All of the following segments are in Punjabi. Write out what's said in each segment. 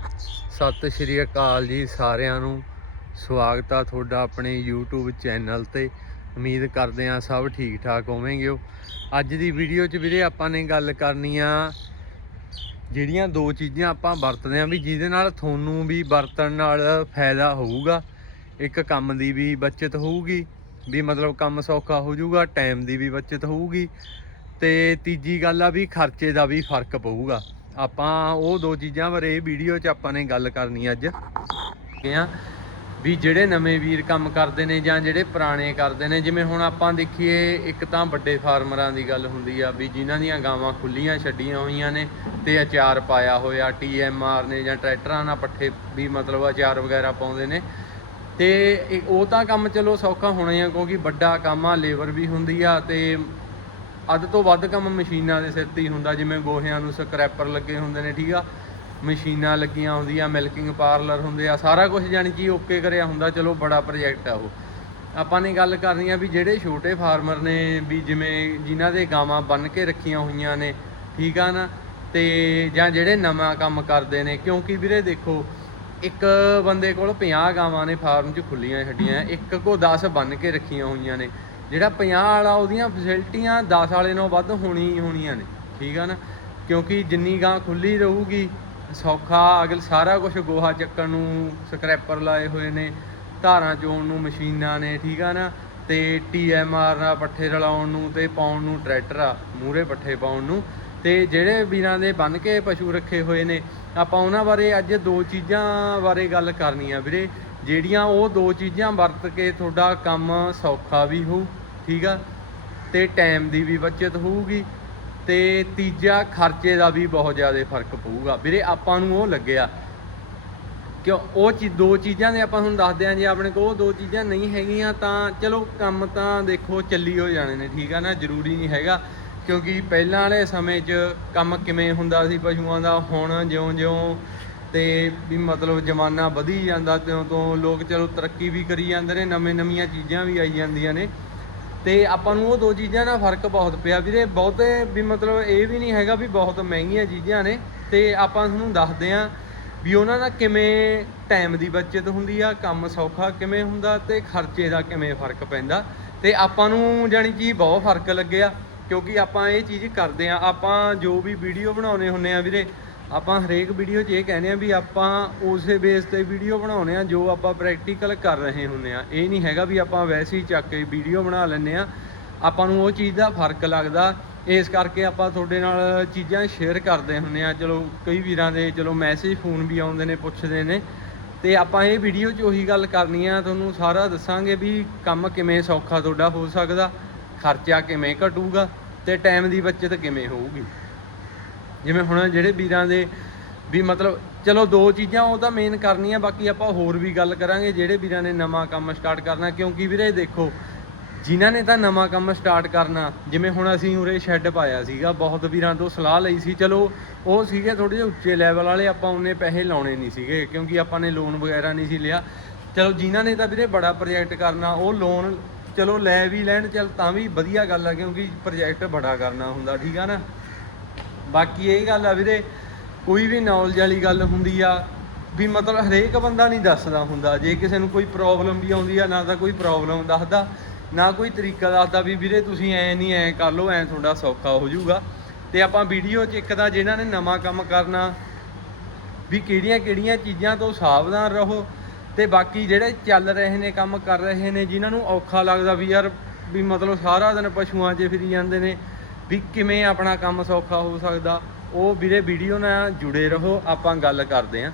ਸਤਿ ਸ਼੍ਰੀ ਅਕਾਲ ਜੀ ਸਾਰਿਆਂ ਨੂੰ। ਸਵਾਗਤ ਆ ਤੁਹਾਡਾ ਆਪਣੇ YouTube ਚੈਨਲ ਤੇ। ਉਮੀਦ ਕਰਦੇ ਆ ਸਭ ਠੀਕ ਠਾਕ ਹੋਵੋਗੇ ਹੋ ਅੱਜ ਦੀ ਵੀਡੀਓ 'ਚ ਵੀਰੇ ਆਪਾਂ ਨੇ ਗੱਲ ਕਰਨੀ ਆ ਜਿਹੜੀਆਂ ਦੋ ਚੀਜ਼ਾਂ ਆਪਾਂ ਵਰਤਦੇ ਆ ਵੀ ਜਿਹਦੇ ਨਾਲ ਤੁਹਾਨੂੰ ਵੀ ਵਰਤਣ ਨਾਲ ਫਾਇਦਾ ਹੋਊਗਾ। ਇੱਕ ਕੰਮ ਦੀ ਵੀ ਬਚਤ ਹੋਊਗੀ, ਵੀ ਮਤਲਬ ਕੰਮ ਸੌਖਾ ਹੋ ਜਾਊਗਾ ਟਾਈਮ ਦੀ ਵੀ ਬਚਤ ਹੋਊਗੀ ਤੇ ਤੀਜੀ ਗੱਲ ਆ ਵੀ ਖਰਚੇ ਦਾ ਵੀ ਫ਼ਰਕ ਪਊਗਾ। ਆਪਾਂ ਉਹ ਦੋ ਚੀਜ਼ਾਂ ਬਾਰੇ ਇਹ ਵੀਡੀਓ 'ਚ ਆਪਾਂ ਨੇ ਗੱਲ ਕਰਨੀ ਅੱਜ। ਆ ਵੀ ਜਿਹੜੇ ਨਵੇਂ ਵੀਰ ਕੰਮ ਕਰਦੇ ਨੇ ਜਾਂ ਜਿਹੜੇ ਪੁਰਾਣੇ ਕਰਦੇ ਨੇ, ਜਿਵੇਂ ਹੁਣ ਆਪਾਂ ਦੇਖੀਏ, ਇੱਕ ਤਾਂ ਵੱਡੇ ਫਾਰਮਰਾਂ ਦੀ ਗੱਲ ਹੁੰਦੀ ਆ ਵੀ ਜਿਨ੍ਹਾਂ ਦੀਆਂ ਗਾਵਾਂ ਖੁੱਲੀਆਂ ਛੱਡੀਆਂ ਹੋਈਆਂ ਨੇ ਤੇ ਅਚਾਰ ਪਾਇਆ ਹੋਇਆ ਟੀਐਮਆਰ ਨੇ ਜਾਂ ਟਰੈਕਟਰਾਂ ਨਾਲ ਪੱਠੇ ਵੀ ਮਤਲਬ ਅਚਾਰ ਵਗੈਰਾ ਪਾਉਂਦੇ ਨੇ। ਤੇ ਉਹ ਤਾਂ ਕੰਮ ਚਲੋ ਸੌਖਾ ਹੋਣਾ ਹੀ ਆ, ਕਿਉਂਕਿ ਵੱਡਾ ਕੰਮ ਆ, ਲੇਬਰ ਵੀ ਹੁੰਦੀ ਆ ਤੇ ਅੱਧ ਤੋਂ ਵੱਧ ਕੰਮ ਮਸ਼ੀਨਾਂ ਦੇ ਸਿਰ ਤੇ ਹੀ ਹੁੰਦਾ, ਜਿਵੇਂ ਗੋਹਿਆਂ ਨੂੰ ਸਕ੍ਰੈਪਰ ਲੱਗੇ ਹੁੰਦੇ ਨੇ, ਠੀਕ ਆ? ਮਸ਼ੀਨਾਂ ਲੱਗੀਆਂ ਹੁੰਦੀਆਂ, ਮਿਲਕਿੰਗ ਪਾਰਲਰ ਹੁੰਦੇ ਆ, ਸਾਰਾ ਕੁਝ ਜਾਣੀ ਕਿ ਓਕੇ ਕਰਿਆ ਹੁੰਦਾ, ਚਲੋ ਬੜਾ ਪ੍ਰੋਜੈਕਟ ਆ ਉਹ। ਆਪਾਂ ਨੇ ਗੱਲ ਕਰਨੀ ਆ ਵੀ ਜਿਹੜੇ ਛੋਟੇ ਫਾਰਮਰ ਨੇ, ਵੀ ਜਿਵੇਂ ਜਿਨ੍ਹਾਂ ਦੇ ਗਾਵਾਂ ਬੰਨ ਕੇ ਰੱਖੀਆਂ ਹੋਈਆਂ ਨੇ, ਠੀਕ ਆ ਨਾ? ਤੇ ਜਾਂ ਜਿਹੜੇ ਨਵਾਂ ਕੰਮ ਕਰਦੇ ਨੇ, ਕਿਉਂਕਿ ਵੀਰੇ ਦੇਖੋ, ਇੱਕ ਬੰਦੇ ਕੋਲ 50 ਗਾਵਾਂ ਨੇ ਫਾਰਮ 'ਚ ਖੁੱਲੀਆਂ ਛੱਡੀਆਂ, ਇੱਕ ਕੋ 10 ਬੰਨ ਕੇ ਰੱਖੀਆਂ ਹੋਈਆਂ ਨੇ ਜਿਹੜਾ 50 ਵਾਲਾ ਉਹਦੀਆਂ ਫੈਸਿਲਿਟੀਆਂ 10 ਵਾਲੇ ਨਾਲੋਂ ਵੱਧ ਹੋਣੀ ਹੋਣੀਆਂ ਨੇ, ਠੀਕ ਆ ਨਾ? ਕਿਉਂਕਿ ਜਿੰਨੀ ਗਾਂ ਖੁੱਲੀ ਰਹੂਗੀ, ਸੌਖਾ, ਅਗਲ ਸਾਰਾ ਕੁਝ ਗੋਹਾ ਚੱਕਣ ਨੂੰ ਸਕ੍ਰੈਪਰ ਲਾਏ ਹੋਏ ਨੇ, ਧਾਰਾਂ ਚੋਣ ਨੂੰ, ਮਸ਼ੀਨਾਂ ਨੇ, ਠੀਕ ਆ ਨਾ? ਤੇ ਟੀਐਮਆਰ ਨਾਲ ਪੱਠੇ ਰਲਾਉਣ ਨੂੰ ਤੇ ਪਾਉਣ ਨੂੰ ਟਰੈਕਟਰ ਆ ਮੂਰੇ ਪੱਠੇ ਪਾਉਣ ਨੂੰ। ਤੇ ਜਿਹੜੇ ਵੀਰਾਂ ਦੇ ਬੰਨ ਕੇ ਪਸ਼ੂ ਰੱਖੇ ਹੋਏ ਨੇ, ਆਪਾਂ ਉਹਨਾਂ ਬਾਰੇ ਅੱਜ ਦੋ ਚੀਜ਼ਾਂ ਬਾਰੇ ਗੱਲ ਕਰਨੀ ਆ ਵੀਰੇ, ਜਿਹੜੀਆਂ ਉਹ ਦੋ ਚੀਜ਼ਾਂ ਵਰਤ ਕੇ ਤੁਹਾਡਾ ਕੰਮ ਸੌਖਾ ਵੀ ਹੋਊ ਠੀਕ ਆ? ਤੇ ਟਾਈਮ ਦੀ ਵੀ ਬਚਤ ਹੋਊਗੀ ਤੇ ਤੀਜਾ ਖਰਚੇ ਦਾ ਵੀ ਬਹੁਤ ਜ਼ਿਆਦਾ ਫ਼ਰਕ ਪਊਗਾ। ਵੀਰੇ, ਆਪਾਂ ਨੂੰ ਉਹ ਲੱਗਿਆ। ਕਿਉਂ? ਉਹ ਚੀ, ਦੋ ਚੀਜ਼ਾਂ ਦੇ ਆਪਾਂ ਹੁਣ ਦੱਸਦੇ ਆਂ, ਜੇ ਆਪਣੇ ਕੋਲ ਉਹ ਦੋ ਚੀਜ਼ਾਂ ਨਹੀਂ ਹੈਗੀਆਂ ਤਾਂ ਚਲੋ ਕੰਮ ਤਾਂ ਦੇਖੋ ਚੱਲੀ ਹੋ ਜਾਣੇ ਨੇ, ਠੀਕ ਆ ਨਾ? ਜ਼ਰੂਰੀ ਨਹੀਂ ਹੈਗਾ। ਕਿਉਂਕਿ ਪਹਿਲਾਂ ਵਾਲੇ ਸਮੇਂ 'ਚ ਕੰਮ ਕਿਵੇਂ ਹੁੰਦਾ ਸੀ ਪਸ਼ੂਆਂ ਦਾ, ਹੁਣ ਜਿਉਂ-ਜਿਉਂ ਤੇ ਵੀ ਮਤਲਬ ਜ਼ਮਾਨਾ ਵਧੀ ਜਾਂਦਾ ਤਿਉਂ ਤੋਂ ਲੋਕ ਚਲੋ ਤਰੱਕੀ ਵੀ ਕਰੀ ਜਾਂਦੇ ਨੇ, ਨਵੇਂ-ਨਵੀਆਂ ਚੀਜ਼ਾਂ ਵੀ ਆਈ ਜਾਂਦੀਆਂ ਨੇ। ਤੇ ਆਪਾਂ ਨੂੰ ਉਹ ਦੋ ਚੀਜ਼ਾਂ ਨਾਲ ਫ਼ਰਕ ਬਹੁਤ ਪਿਆ ਵੀਰੇ, ਬਹੁਤੇ ਵੀ ਮਤਲਬ ਇਹ ਵੀ ਨਹੀਂ ਹੈਗਾ ਵੀ ਬਹੁਤ ਮਹਿੰਗੀਆਂ ਚੀਜ਼ਾਂ ਨੇ, ਤੇ ਆਪਾਂ ਤੁਹਾਨੂੰ ਦੱਸਦੇ ਆਂ ਵੀ ਉਹਨਾਂ ਦਾ ਕਿਵੇਂ ਟਾਈਮ ਦੀ ਬਚਤ ਹੁੰਦੀ ਆ, ਕੰਮ ਸੌਖਾ ਕਿਵੇਂ ਹੁੰਦਾ ਤੇ ਖਰਚੇ ਦਾ ਕਿਵੇਂ ਫ਼ਰਕ ਪੈਂਦਾ। ਤੇ ਆਪਾਂ ਨੂੰ ਜਾਣੀ ਕਿ ਬਹੁਤ ਫ਼ਰਕ ਲੱਗਿਆ, ਕਿਉਂਕਿ ਆਪਾਂ ਇਹ ਚੀਜ਼ ਕਰਦੇ ਆ ਆਪਾਂ ਜੋ ਵੀ ਵੀਡੀਓ ਬਣਾਉਨੇ ਹੁੰਨੇ ਆ ਵੀਰੇ ਆਪਾਂ ਹਰੇਕ ਵੀਡੀਓ 'ਚ ਇਹ ਕਹਿੰਦੇ ਆ ਵੀ ਆਪਾਂ ਉਸੇ ਬੇਸ ਤੇ ਵੀਡੀਓ ਬਣਾਉਨੇ ਆ ਜੋ ਆਪਾਂ ਪ੍ਰੈਕਟੀਕਲ ਕਰ ਰਹੇ ਹੁੰਨੇ ਆ ਇਹ ਨਹੀਂ ਹੈਗਾ ਵੀ ਆਪਾਂ ਵੈਸੇ ਹੀ ਚੱਕ ਕੇ ਵੀਡੀਓ ਬਣਾ ਲੈਂਦੇ ਆ ਆਪਾਂ ਨੂੰ ਉਹ ਚੀਜ਼ ਦਾ ਫ਼ਰਕ ਲੱਗਦਾ। ਇਸ ਕਰਕੇ ਆਪਾਂ ਤੁਹਾਡੇ ਨਾਲ ਚੀਜ਼ਾਂ ਸ਼ੇਅਰ ਕਰਦੇ ਹੁੰਨੇ ਆ ਚਲੋ ਕਈ ਵੀਰਾਂ ਦੇ ਚਲੋ ਮੈਸੇਜ ਫੋਨ ਵੀ ਆਉਂਦੇ ਨੇ, ਪੁੱਛਦੇ ਨੇ। ਤੇ ਆਪਾਂ ਇਹ ਵੀਡੀਓ 'ਚ ਉਹੀ ਗੱਲ ਕਰਨੀ ਆ। ਤੁਹਾਨੂੰ ਸਾਰਾ ਦੱਸਾਂਗੇ ਵੀ ਕੰਮ ਕਿਵੇਂ ਸੌਖਾ ਤੁਹਾਡਾ ਹੋ ਸਕਦਾ, ਖਰਚਾ ਕਿਵੇਂ ਘਟੂਗਾ ਤੇ ਟਾਈਮ ਦੀ ਬਚਤ ਕਿਵੇਂ ਹੋਊਗੀ। ਜਿਵੇਂ ਹੁਣ ਜਿਹੜੇ ਵੀਰਾਂ ਦੇ ਵੀ ਮਤਲਬ, ਚਲੋ ਦੋ ਚੀਜ਼ਾਂ ਉਹ ਤਾਂ ਮੇਨ ਕਰਨੀਆਂ, ਬਾਕੀ ਆਪਾਂ ਹੋਰ ਵੀ ਗੱਲ ਕਰਾਂਗੇ ਜਿਹੜੇ ਵੀਰਾਂ ਨੇ ਨਵਾਂ ਕੰਮ ਸਟਾਰਟ ਕਰਨਾ, ਕਿਉਂਕਿ ਵੀਰੇ ਦੇਖੋ, ਜਿਨ੍ਹਾਂ ਨੇ ਤਾਂ ਨਵਾਂ ਕੰਮ ਸਟਾਰਟ ਕਰਨਾ, ਜਿਵੇਂ ਹੁਣ ਅਸੀਂ ਉਰੇ ਸ਼ੈੱਡ ਪਾਇਆ ਸੀਗਾ, ਬਹੁਤ ਵੀਰਾਂ ਤੋਂ ਸਲਾਹ ਲਈ ਸੀ, ਚਲੋ ਉਹ ਸੀਗੇ ਥੋੜੇ ਜਿਹੇ ਉੱਚੇ ਲੈਵਲ ਵਾਲੇ, ਆਪਾਂ ਉਹਨੇ ਪੈਸੇ ਲਾਉਣੇ ਨਹੀਂ ਸੀਗੇ, ਕਿਉਂਕਿ ਆਪਾਂ ਨੇ ਲੋਨ ਵਗੈਰਾ ਨਹੀਂ ਸੀ ਲਿਆ। ਚਲੋ ਜਿਨ੍ਹਾਂ ਨੇ ਤਾਂ ਵੀਰੇ ਬੜਾ ਪ੍ਰੋਜੈਕਟ ਕਰਨਾ, ਉਹ ਲੋਨ ਚਲੋ ਲੈ ਵੀ ਲੈਣ, ਚਲ ਤਾਂ ਵੀ ਵਧੀਆ ਗੱਲ ਆ, ਕਿਉਂਕਿ ਪ੍ਰੋਜੈਕਟ ਬੜਾ ਕਰਨਾ ਹੁੰਦਾ, ਠੀਕ ਆ ਨਾ? ਬਾਕੀ ਇਹ ਗੱਲ ਆ ਵੀਰੇ, ਕੋਈ ਵੀ ਨੌਲੇਜ ਵਾਲੀ ਗੱਲ ਹੁੰਦੀ ਆ, ਵੀ ਮਤਲਬ ਹਰੇਕ ਬੰਦਾ ਨਹੀਂ ਦੱਸਦਾ ਹੁੰਦਾ। ਜੇ ਕਿਸੇ ਨੂੰ ਕੋਈ ਪ੍ਰੋਬਲਮ ਵੀ ਆਉਂਦੀ ਆ, ਨਾ ਤਾਂ ਕੋਈ ਪ੍ਰੋਬਲਮ ਦੱਸਦਾ, ਨਾ ਕੋਈ ਤਰੀਕਾ ਦੱਸਦਾ ਵੀ ਵੀਰੇ ਤੁਸੀਂ ਐ ਨਹੀਂ ਐ ਕਰ ਲਓ, ਐ ਤੁਹਾਡਾ ਸੌਖਾ ਹੋ ਜਾਊਗਾ। ਤੇ ਆਪਾਂ ਵੀਡੀਓ 'ਚ ਇੱਕ ਤਾਂ ਜਿਨ੍ਹਾਂ ਨੇ ਨਵਾਂ ਕੰਮ ਕਰਨਾ, ਵੀ ਕਿਹੜੀਆਂ ਕਿਹੜੀਆਂ ਚੀਜ਼ਾਂ ਤੋਂ ਸਾਵਧਾਨ ਰਹੋ। ਤੇ ਬਾਕੀ ਜਿਹੜੇ ਚੱਲ ਰਹੇ ਨੇ, ਕੰਮ ਕਰ ਰਹੇ ਨੇ, ਜਿਨ੍ਹਾਂ ਨੂੰ ਔਖਾ ਲੱਗਦਾ ਵੀ ਯਾਰ ਵੀ ਮਤਲਬ ਸਾਰਾ ਦਿਨ ਪਸ਼ੂਆਂ 'ਚ ਫਿਰੀ ਜਾਂਦੇ ਨੇ ਵੀ ਕਿਵੇਂ ਆਪਣਾ ਕੰਮ ਸੌਖਾ ਹੋ ਸਕਦਾ, ਉਹ ਵੀਰੇ ਵੀਡੀਓ ਨਾਲ ਜੁੜੇ ਰਹੋ, ਆਪਾਂ ਗੱਲ ਕਰਦੇ ਆਂ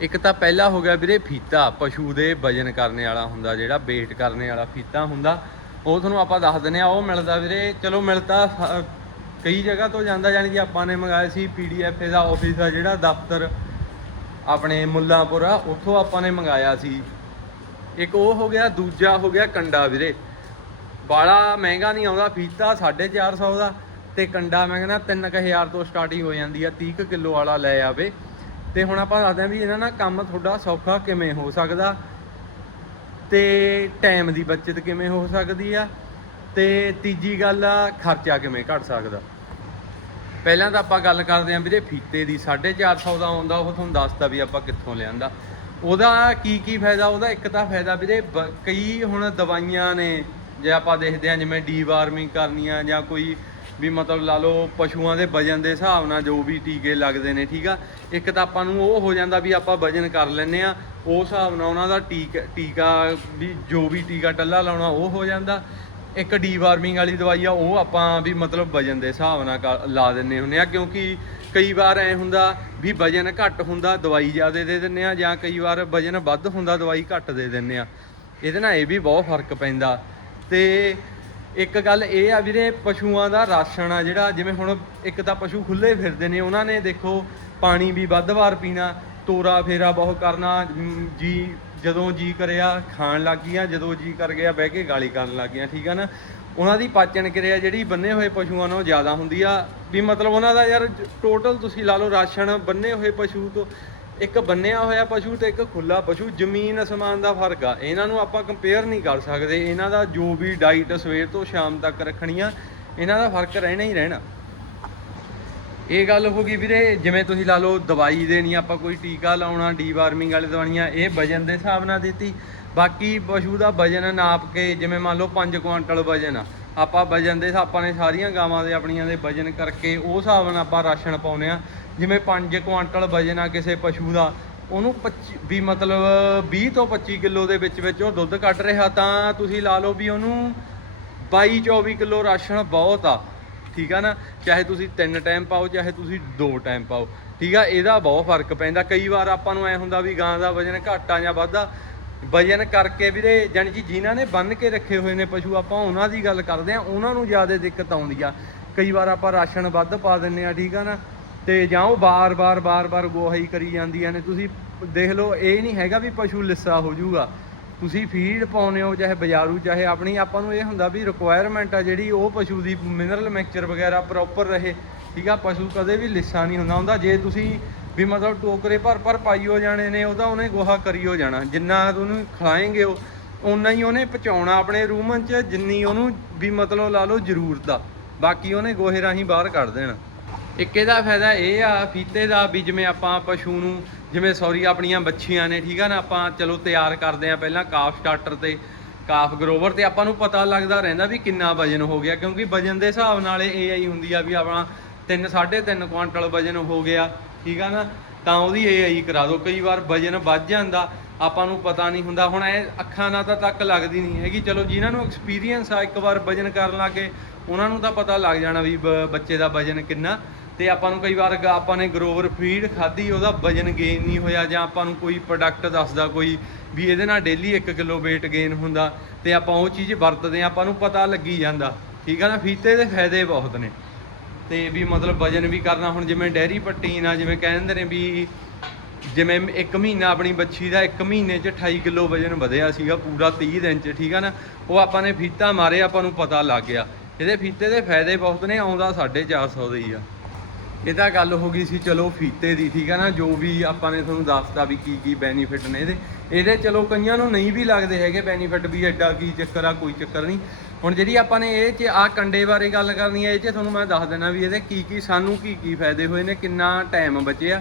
ਇੱਕ ਤਾਂ ਪਹਿਲਾ ਹੋ ਗਿਆ ਵੀਰੇ ਫੀਤਾ, ਪਸ਼ੂ ਦੇ ਵਜਨ ਕਰਨੇ ਵਾਲਾ ਹੁੰਦਾ ਜਿਹੜਾ, weight ਕਰਨੇ ਵਾਲਾ ਫੀਤਾ ਹੁੰਦਾ, ਉਹ ਤੁਹਾਨੂੰ ਆਪਾਂ ਦੱਸ ਦਿੰਨੇ ਆ ਉਹ ਮਿਲਦਾ ਵੀਰੇ, ਚਲੋ ਮਿਲਦਾ ਕਈ ਜਗ੍ਹਾ ਤੋਂ ਜਾਂਦਾ, ਯਾਨੀ ਕਿ ਆਪਾਂ ਨੇ ਮੰਗਾਇਆ ਸੀ ਪੀਡੀਐਫ ਦਾ ਆਫਿਸ ਆ ਜਿਹੜਾ, ਦਫ਼ਤਰ ਆਪਣੇ ਮੁੱਲਾਂਪੁਰ ਆ, ਉੱਥੋਂ ਆਪਾਂ ਨੇ ਮੰਗਾਇਆ ਸੀ। ਇੱਕ ਉਹ ਹੋ ਗਿਆ, ਦੂਜਾ ਹੋ ਗਿਆ ਕੰਡਾ ਵੀਰੇ। ਬਾਲਾ ਮਹਿੰਗਾ ਨਹੀਂ ਆਉਂਦਾ, ਫੀਤਾ 450 ਦਾ ਤੇ ਕੰਡਾ ਮੈਂ ਕਹਿੰਦਾ 3000 ਤੋਂ ਸਟਾਰਟਿੰਗ ਹੋ ਜਾਂਦੀ ਆ 30 ਕੁ ਕਿਲੋ ਵਾਲਾ ਲੈ ਆਵੇ। ਤੇ ਹੁਣ ਆਪਾਂ ਦੱਸਦੇ ਹਾਂ ਵੀ ਇਹਨਾਂ ਨਾਲ ਕੰਮ ਤੁਹਾਡਾ ਸੌਖਾ ਕਿਵੇਂ ਹੋ ਸਕਦਾ ਤੇ ਟਾਈਮ ਦੀ ਬਚਤ ਕਿਵੇਂ ਹੋ ਸਕਦੀ ਆ ਤੇ ਤੀਜੀ ਗੱਲ ਆ, ਖਰਚਾ ਕਿਵੇਂ ਘਟ ਸਕਦਾ। ਪਹਿਲਾਂ ਤਾਂ ਆਪਾਂ ਗੱਲ ਕਰਦੇ ਆਂ ਵੀਰੇ ਫੀਤੇ ਦੀ 450 ਦਾ ਆਉਂਦਾ, ਉਹ ਤੁਹਾਨੂੰ ਦੱਸਦਾ ਵੀ ਆਪਾਂ ਕਿੱਥੋਂ ਲਿਆਂਦਾ। ਉਹਦਾ ਕੀ ਕੀ ਫਾਇਦਾ, ਉਹਦਾ ਇੱਕ ਤਾਂ ਫਾਇਦਾ ਵੀਰੇ ਬ- ਕਈ ਹੁਣ ਦਵਾਈਆਂ ਨੇ ਜੇ ਆਪਾਂ ਦੇਖਦੇ ਆਂ ਜਿਵੇਂ ਡੀ ਵਾਰਮਿੰਗ ਕਰਨੀ ਆ ਜਾਂ ਕੋਈ ਵੀ ਮਤਲਬ ਲਾ ਲਓ ਪਸ਼ੂਆਂ ਦੇ ਵਜਨ ਦੇ ਹਿਸਾਬ ਨਾਲ ਜੋ ਵੀ ਟੀਕੇ ਲੱਗਦੇ ਨੇ, ਠੀਕ ਆ, ਇੱਕ ਤਾਂ ਆਪਾਂ ਨੂੰ ਉਹ ਹੋ ਜਾਂਦਾ ਵੀ ਆਪਾਂ ਵਜਨ ਕਰ ਲੈਨੇ ਆ ਉਸ ਹਿਸਾਬ ਨਾਲ ਉਹਨਾਂ ਦਾ ਟੀਕਾ ਟੀਕਾ ਵੀ ਜੋ ਵੀ ਟੀਕਾ ਟੱਲਾ ਲਾਉਣਾ ਉਹ ਹੋ ਜਾਂਦਾ। ਇੱਕ ਡੀ ਵਾਰਮਿੰਗ ਵਾਲੀ ਦਵਾਈ ਆ, ਉਹ ਆਪਾਂ ਵੀ ਮਤਲਬ ਵਜਨ ਦੇ ਹਿਸਾਬ ਨਾਲ ਕਰ- ਲਾ ਦਿੰਨੇ ਹੁੰਨੇ ਆ ਕਿਉਂਕਿ ਕਈ ਵਾਰ ਐ ਹੁੰਦਾ ਵੀ ਵਜਨ ਘੱਟ ਹੁੰਦਾ ਦਵਾਈ ਜ਼ਿਆਦਾ ਦੇ ਦਿੰਨੇ ਆ ਜਾਂ ਕਈ ਵਾਰ ਵਜਨ ਵੱਧ ਹੁੰਦਾ ਦਵਾਈ ਘੱਟ ਦੇ ਦਿੰਨੇ ਆ ਇਹਦੇ ਨਾਲ ਇਹ ਵੀ ਬਹੁਤ ਫ਼ਰਕ ਪੈਂਦਾ। ਤੇ ਇੱਕ ਗੱਲ ਇਹ ਆ ਵੀਰੇ, ਪਸ਼ੂਆਂ ਦਾ ਰਾਸ਼ਨ ਆ ਜਿਹੜਾ, ਜਿਵੇਂ ਹੁਣ ਇੱਕ ਤਾਂ ਪਸ਼ੂ ਖੁੱਲੇ ਫਿਰਦੇ ਨੇ, ਉਹਨਾਂ ਨੇ ਦੇਖੋ ਪਾਣੀ ਵੀ ਵੱਧ ਵਾਰ ਪੀਣਾ, ਤੋਰਾ ਫੇਰਾ ਬਹੁਤ ਕਰਨਾ ਜੀ, ਜਦੋਂ ਜੀ ਕਰਿਆ ਖਾਣ ਲੱਗ ਗਈਆਂ, ਜਦੋਂ ਜੀ ਕਰ ਗਿਆ ਬਹਿ ਕੇ ਗਾਲੀ ਕਰਨ ਲੱਗ ਗਈਆਂ, ਠੀਕ ਆ ਨਾ? ਉਹਨਾਂ ਦੀ ਪਾਚਨ ਕਿਰਿਆ ਜਿਹੜੀ ਬੰਨੇ ਹੋਏ ਪਸ਼ੂਆਂ ਨਾਲੋਂ ਜ਼ਿਆਦਾ ਹੁੰਦੀ ਆ, ਵੀ ਮਤਲਬ ਉਹਨਾਂ ਦਾ ਯਾਰ ਟੋਟਲ ਤੁਸੀਂ ਲਾ ਲਓ ਰਾਸ਼ਨ ਬੰਨੇ ਹੋਏ ਪਸ਼ੂ ਤੋਂ ਇੱਕ ਬੰਨਿਆ ਹੋਇਆ ਪਸ਼ੂ ਤੇ ਇੱਕ ਖੁੱਲਾ ਪਸ਼ੂ, ਜ਼ਮੀਨ ਅਸਮਾਨ ਦਾ ਫ਼ਰਕ ਆ। ਇਹਨਾਂ ਨੂੰ ਆਪਾਂ ਕੰਪੇਅਰ ਨਹੀਂ ਕਰ ਸਕਦੇ। ਇਹਨਾਂ ਦਾ ਜੋ ਵੀ ਡਾਈਟ ਸਵੇਰ ਤੋਂ ਸ਼ਾਮ ਤੱਕ ਰੱਖਣੀ ਆ, ਇਹਨਾਂ ਦਾ ਫ਼ਰਕ ਰਹਿਣਾ ਹੀ ਰਹਿਣਾ। ਇਹ ਗੱਲ ਹੋ ਗਈ ਵੀਰੇ, ਜਿਵੇਂ ਤੁਸੀਂ ਲਾ ਲਓ ਦਵਾਈ ਦੇਣੀ, ਆਪਾਂ ਕੋਈ ਟੀਕਾ ਲਾਉਣਾ ਡੀਵਾਰਮਿੰਗ ਵਾਲੇ ਦਵਾਈਆਂ, ਇਹ ਵਜਨ ਦੇ ਹਿਸਾਬ ਨਾਲ ਦਿੱਤੀ। ਬਾਕੀ ਪਸ਼ੂ ਦਾ ਵਜਨ ਨਾਪ ਕੇ, ਜਿਵੇਂ ਮੰਨ ਲਓ 5 ਕੁਆਂਟਲ ਵਜਨ ਆ ਆਪਾਂ ਵਜਨ ਦੇ ਆਪਾਂ ਨੇ ਸਾਰੀਆਂ ਗਾਵਾਂ ਦੇ ਆਪਣੀਆਂ ਦੇ ਵਜਨ ਕਰਕੇ ਉਹ ਹਿਸਾਬ ਨਾਲ ਆਪਾਂ ਰਾਸ਼ਨ ਪਾਉਨੇ ਆ ਜਿਵੇਂ 5 ਕੁਆਂਟਲ ਵਜਨ ਆ ਕਿਸੇ ਪਸ਼ੂ ਦਾ, ਉਹਨੂੰ 25 ਵੀ ਮਤਲਬ 20 ਤੋਂ 25 ਕਿਲੋ ਦੇ ਵਿੱਚ ਵਿੱਚ ਉਹ ਦੁੱਧ ਕੱਢ ਰਿਹਾ ਤਾਂ ਤੁਸੀਂ ਲਾ ਲਓ ਵੀ ਉਹਨੂੰ 22 24 ਕਿਲੋ ਰਾਸ਼ਨ ਬਹੁਤ ਆ। ਠੀਕ ਆ ਨਾ? ਚਾਹੇ ਤੁਸੀਂ ਤਿੰਨ ਟਾਈਮ ਪਾਓ, ਚਾਹੇ ਤੁਸੀਂ ਦੋ ਟਾਈਮ ਪਾਓ। ਠੀਕ ਆ? ਇਹਦਾ ਬਹੁਤ ਫ਼ਰਕ ਪੈਂਦਾ। ਕਈ ਵਾਰ ਆਪਾਂ ਨੂੰ ਐ ਹੁੰਦਾ ਵੀ ਗਾਂ ਦਾ ਵਜਨ ਘੱਟ ਆ ਜਾਂ ਵੱਧ ਆ। ਵਜਨ ਕਰਕੇ ਵੀਰੇ, ਜਾਣੀ ਜੀ ਜਿਨ੍ਹਾਂ ਨੇ ਬੰਨ ਕੇ ਰੱਖੇ ਹੋਏ ਨੇ ਪਸ਼ੂ, ਆਪਾਂ ਉਹਨਾਂ ਦੀ ਗੱਲ ਕਰਦੇ ਆ ਉਹਨਾਂ ਨੂੰ ਜ਼ਿਆਦਾ ਦਿੱਕਤ ਆਉਂਦੀ ਆ। ਕਈ ਵਾਰ ਆਪਾਂ ਰਾਸ਼ਨ ਵੱਧ ਪਾ ਦਿੰਨੇ ਆ ਠੀਕ ਆ ਨਾ? ਤੇ ਜਾਂ ਉਹ ਬਾਰ-ਬਾਰ ਬਾਰ-ਬਾਰ ਗੋਹਾਈ ਕਰੀ ਜਾਂਦੀਆਂ ਨੇ। ਤੁਸੀਂ ਦੇਖ ਲਓ, ਇਹ ਨਹੀਂ ਹੈਗਾ ਵੀ ਪਸ਼ੂ ਲਿੱਸਾ ਹੋ ਜਾਊਗਾ। ਤੁਸੀਂ ਫੀਡ ਪਾਉਨੇ ਹੋ, ਚਾਹੇ ਬਾਜ਼ਾਰੂ, ਚਾਹੇ ਆਪਣੀ, ਆਪਾਂ ਨੂੰ ਇਹ ਹੁੰਦਾ ਵੀ ਰਿਕੁਆਇਰਮੈਂਟ ਆ ਜਿਹੜੀ ਉਹ ਪਸ਼ੂ ਦੀ ਮਿਨਰਲ ਮਿਕਸਚਰ ਵਗੈਰਾ ਪ੍ਰੋਪਰ ਰਹੇ। ਠੀਕ ਆ, ਪਸ਼ੂ ਕਦੇ ਵੀ ਲਿੱਸਾ ਨਹੀਂ ਹੁੰਦਾ ਹੁੰਦਾ। ਜੇ ਤੁਸੀਂ ਵੀ ਮਤਲਬ ਟੋਕਰੇ ਭਰ ਭਰ ਪਾਈ ਹੋ ਜਾਣੇ ਨੇ ਉਹਦਾ ਉਹਨੇ ਗੋਹਾ ਕਰੀ ਹੋ ਜਾਣਾ। ਜਿੰਨਾ ਉਹਨੂੰ ਖਿਲਾਏਂਗੇ ਉਹ, ਓਨਾ ਹੀ ਉਹਨੇ ਪਹੁੰਚਾਉਣਾ ਆਪਣੇ ਰੂਮਨ 'ਚ, ਜਿੰਨੀ ਉਹਨੂੰ ਵੀ ਮਤਲਬ ਲਾ ਲਓ ਜ਼ਰੂਰਤ ਆ। ਬਾਕੀ ਉਹਨੇ ਗੋਹੇ ਰਾਹੀਂ ਬਾਹਰ ਕੱਢ ਦੇਣਾ। ਇੱਕ ਇਹਦਾ ਫਾਇਦਾ ਇਹ ਆ, ਫੀਤੇ ਦਾ ਵੀ ਜਿਵੇਂ ਆਪਾਂ ਪਸ਼ੂ ਨੂੰ, ਜਿਵੇਂ ਸੌਰੀ ਆਪਣੀਆਂ ਬੱਚੀਆਂ ਨੇ, ਠੀਕ ਆ ਨਾ, ਆਪਾਂ ਚਲੋ ਤਿਆਰ ਕਰਦੇ ਆ ਪਹਿਲਾਂ ਕਾਫ ਸਟਾਰਟਰ ਤੇ ਕਾਫ ਗਰੋਵਰ ਤੇ ਆਪਾਂ ਨੂੰ ਪਤਾ ਲੱਗਦਾ ਰਹਿੰਦਾ ਵੀ ਕਿੰਨਾ ਵਜਨ ਹੋ ਗਿਆ, ਕਿਉਂਕਿ ਵਜਨ ਦੇ ਹਿਸਾਬ ਨਾਲ ਇਹ ਆਈ ਹੁੰਦੀ ਆ ਵੀ ਆਪਣਾ 3 3.5 ਕੁਆਂਟਲ ਵਜਨ ਹੋ ਗਿਆ। ਠੀਕ ਆ ਨਾ, ਤਾਂ ਉਹਦੀ ਏਆਈ ਕਰਾ ਦਿਓ। ਕਈ ਵਾਰ ਵਜਨ ਵੱਧ ਜਾਂਦਾ, ਆਪਾਂ ਨੂੰ ਪਤਾ ਨਹੀਂ ਹੁੰਦਾ। ਹੁਣ ਇਹ ਅੱਖਾਂ ਨਾਲ ਤਾਂ ਤੱਕ ਲੱਗਦੀ ਨਹੀਂ ਹੈਗੀ। ਚਲੋ ਜਿਨ੍ਹਾਂ ਨੂੰ ਐਕਸਪੀਰੀਅੰਸ ਆ, ਇੱਕ ਵਾਰ ਵਜਨ ਕਰਨ ਲੱਗੇ, ਉਹਨਾਂ ਨੂੰ ਤਾਂ ਪਤਾ ਲੱਗ ਜਾਣਾ ਵੀ ਬ- ਬੱਚੇ ਦਾ ਵਜਨ ਕਿੰਨਾ। ਤੇ ਆਪਾਂ ਨੂੰ ਕਈ ਵਾਰ ਆਪਾਂ ਨੇ ਗਰੋਵਰ ਫੀਡ ਖਾਧੀ, ਉਹਦਾ ਵਜਨ ਗੇਨ ਨਹੀਂ ਹੋਇਆ, ਜਾਂ ਆਪਾਂ ਨੂੰ ਕੋਈ ਪ੍ਰੋਡਕਟ ਦੱਸਦਾ ਕੋਈ ਵੀ ਇਹਦੇ ਨਾਲ ਡੇਲੀ 1 ਕਿਲੋ weight ਗੇਨ ਹੁੰਦਾ, ਤੇ ਆਪਾਂ ਉਹ ਚੀਜ਼ ਵਰਤਦੇ ਹਾਂ ਆਪਾਂ ਨੂੰ ਪਤਾ ਲੱਗੀ ਜਾਂਦਾ। ਠੀਕ ਆ ਨਾ, ਫੀਤੇ ਦੇ ਫਾਇਦੇ ਬਹੁਤ ਨੇ। ਤੇ ਵੀ ਮਤਲਬ ਵਜਨ ਵੀ ਕਰਨਾ, ਹੁਣ ਜਿਵੇਂ ਡੈਰੀ ਪੱਟੀਨ ਆ, ਜਿਵੇਂ ਕਹਿੰਦੇ ਨੇ ਵੀ ਜਿਵੇਂ ਇੱਕ ਮਹੀਨਾ ਆਪਣੀ ਬੱਚੀ ਦਾ ਇੱਕ ਮਹੀਨੇ 'ਚ 28 ਕਿਲੋ ਵਜਨ ਵਧਿਆ ਸੀਗਾ, ਪੂਰਾ 30 ਦਿਨ 'ਚ, ਠੀਕ ਆ ਨਾ? ਉਹ ਆਪਾਂ ਨੇ ਫੀਤਾ ਮਾਰੇ, ਆਪਾਂ ਨੂੰ ਪਤਾ ਲੱਗ ਗਿਆ। ਇਹਦੇ ਫੀਤੇ ਦੇ ਫਾਇਦੇ ਬਹੁਤ ਨੇ, ਆਉਂਦਾ 450 ਦੇ ਹੀ ਆ। ਇਹ ਤਾਂ ਗੱਲ ਹੋ ਗਈ ਸੀ, ਚਲੋ ਫੀਤੇ ਦੀ, ਠੀਕ ਆ ਨਾ? ਜੋ ਵੀ ਆਪਾਂ ਨੇ ਤੁਹਾਨੂੰ ਦੱਸਤਾ ਵੀ ਕੀ ਕੀ ਬੈਨੀਫਿਟ ਨੇ ਇਹਦੇ। ਇਹਦੇ ਚਲੋ ਕਈਆਂ ਨੂੰ ਨਹੀਂ ਵੀ ਲੱਗਦੇ ਹੈਗੇ ਬੈਨੀਫਿਟ ਵੀ ਐਡਾ ਕੀ ਚੱਕਰ ਆ, ਕੋਈ ਚੱਕਰ ਨਹੀਂ। ਹੁਣ ਜਿਹੜੀ ਆਪਾਂ ਨੇ ਇਹ ਚ ਆ ਕੰਡੇ ਬਾਰੇ ਗੱਲ ਕਰਨੀ ਹੈ, ਇਹ ਚ ਤੁਹਾਨੂੰ ਮੈਂ ਦੱਸ ਦੇਣਾ ਵੀ ਇਹਦੇ ਕੀ ਕੀ ਸਾਨੂੰ ਕੀ ਕੀ ਫਾਇਦੇ ਹੋਏ ਨੇ, ਕਿੰਨਾ ਟਾਈਮ ਬਚਿਆ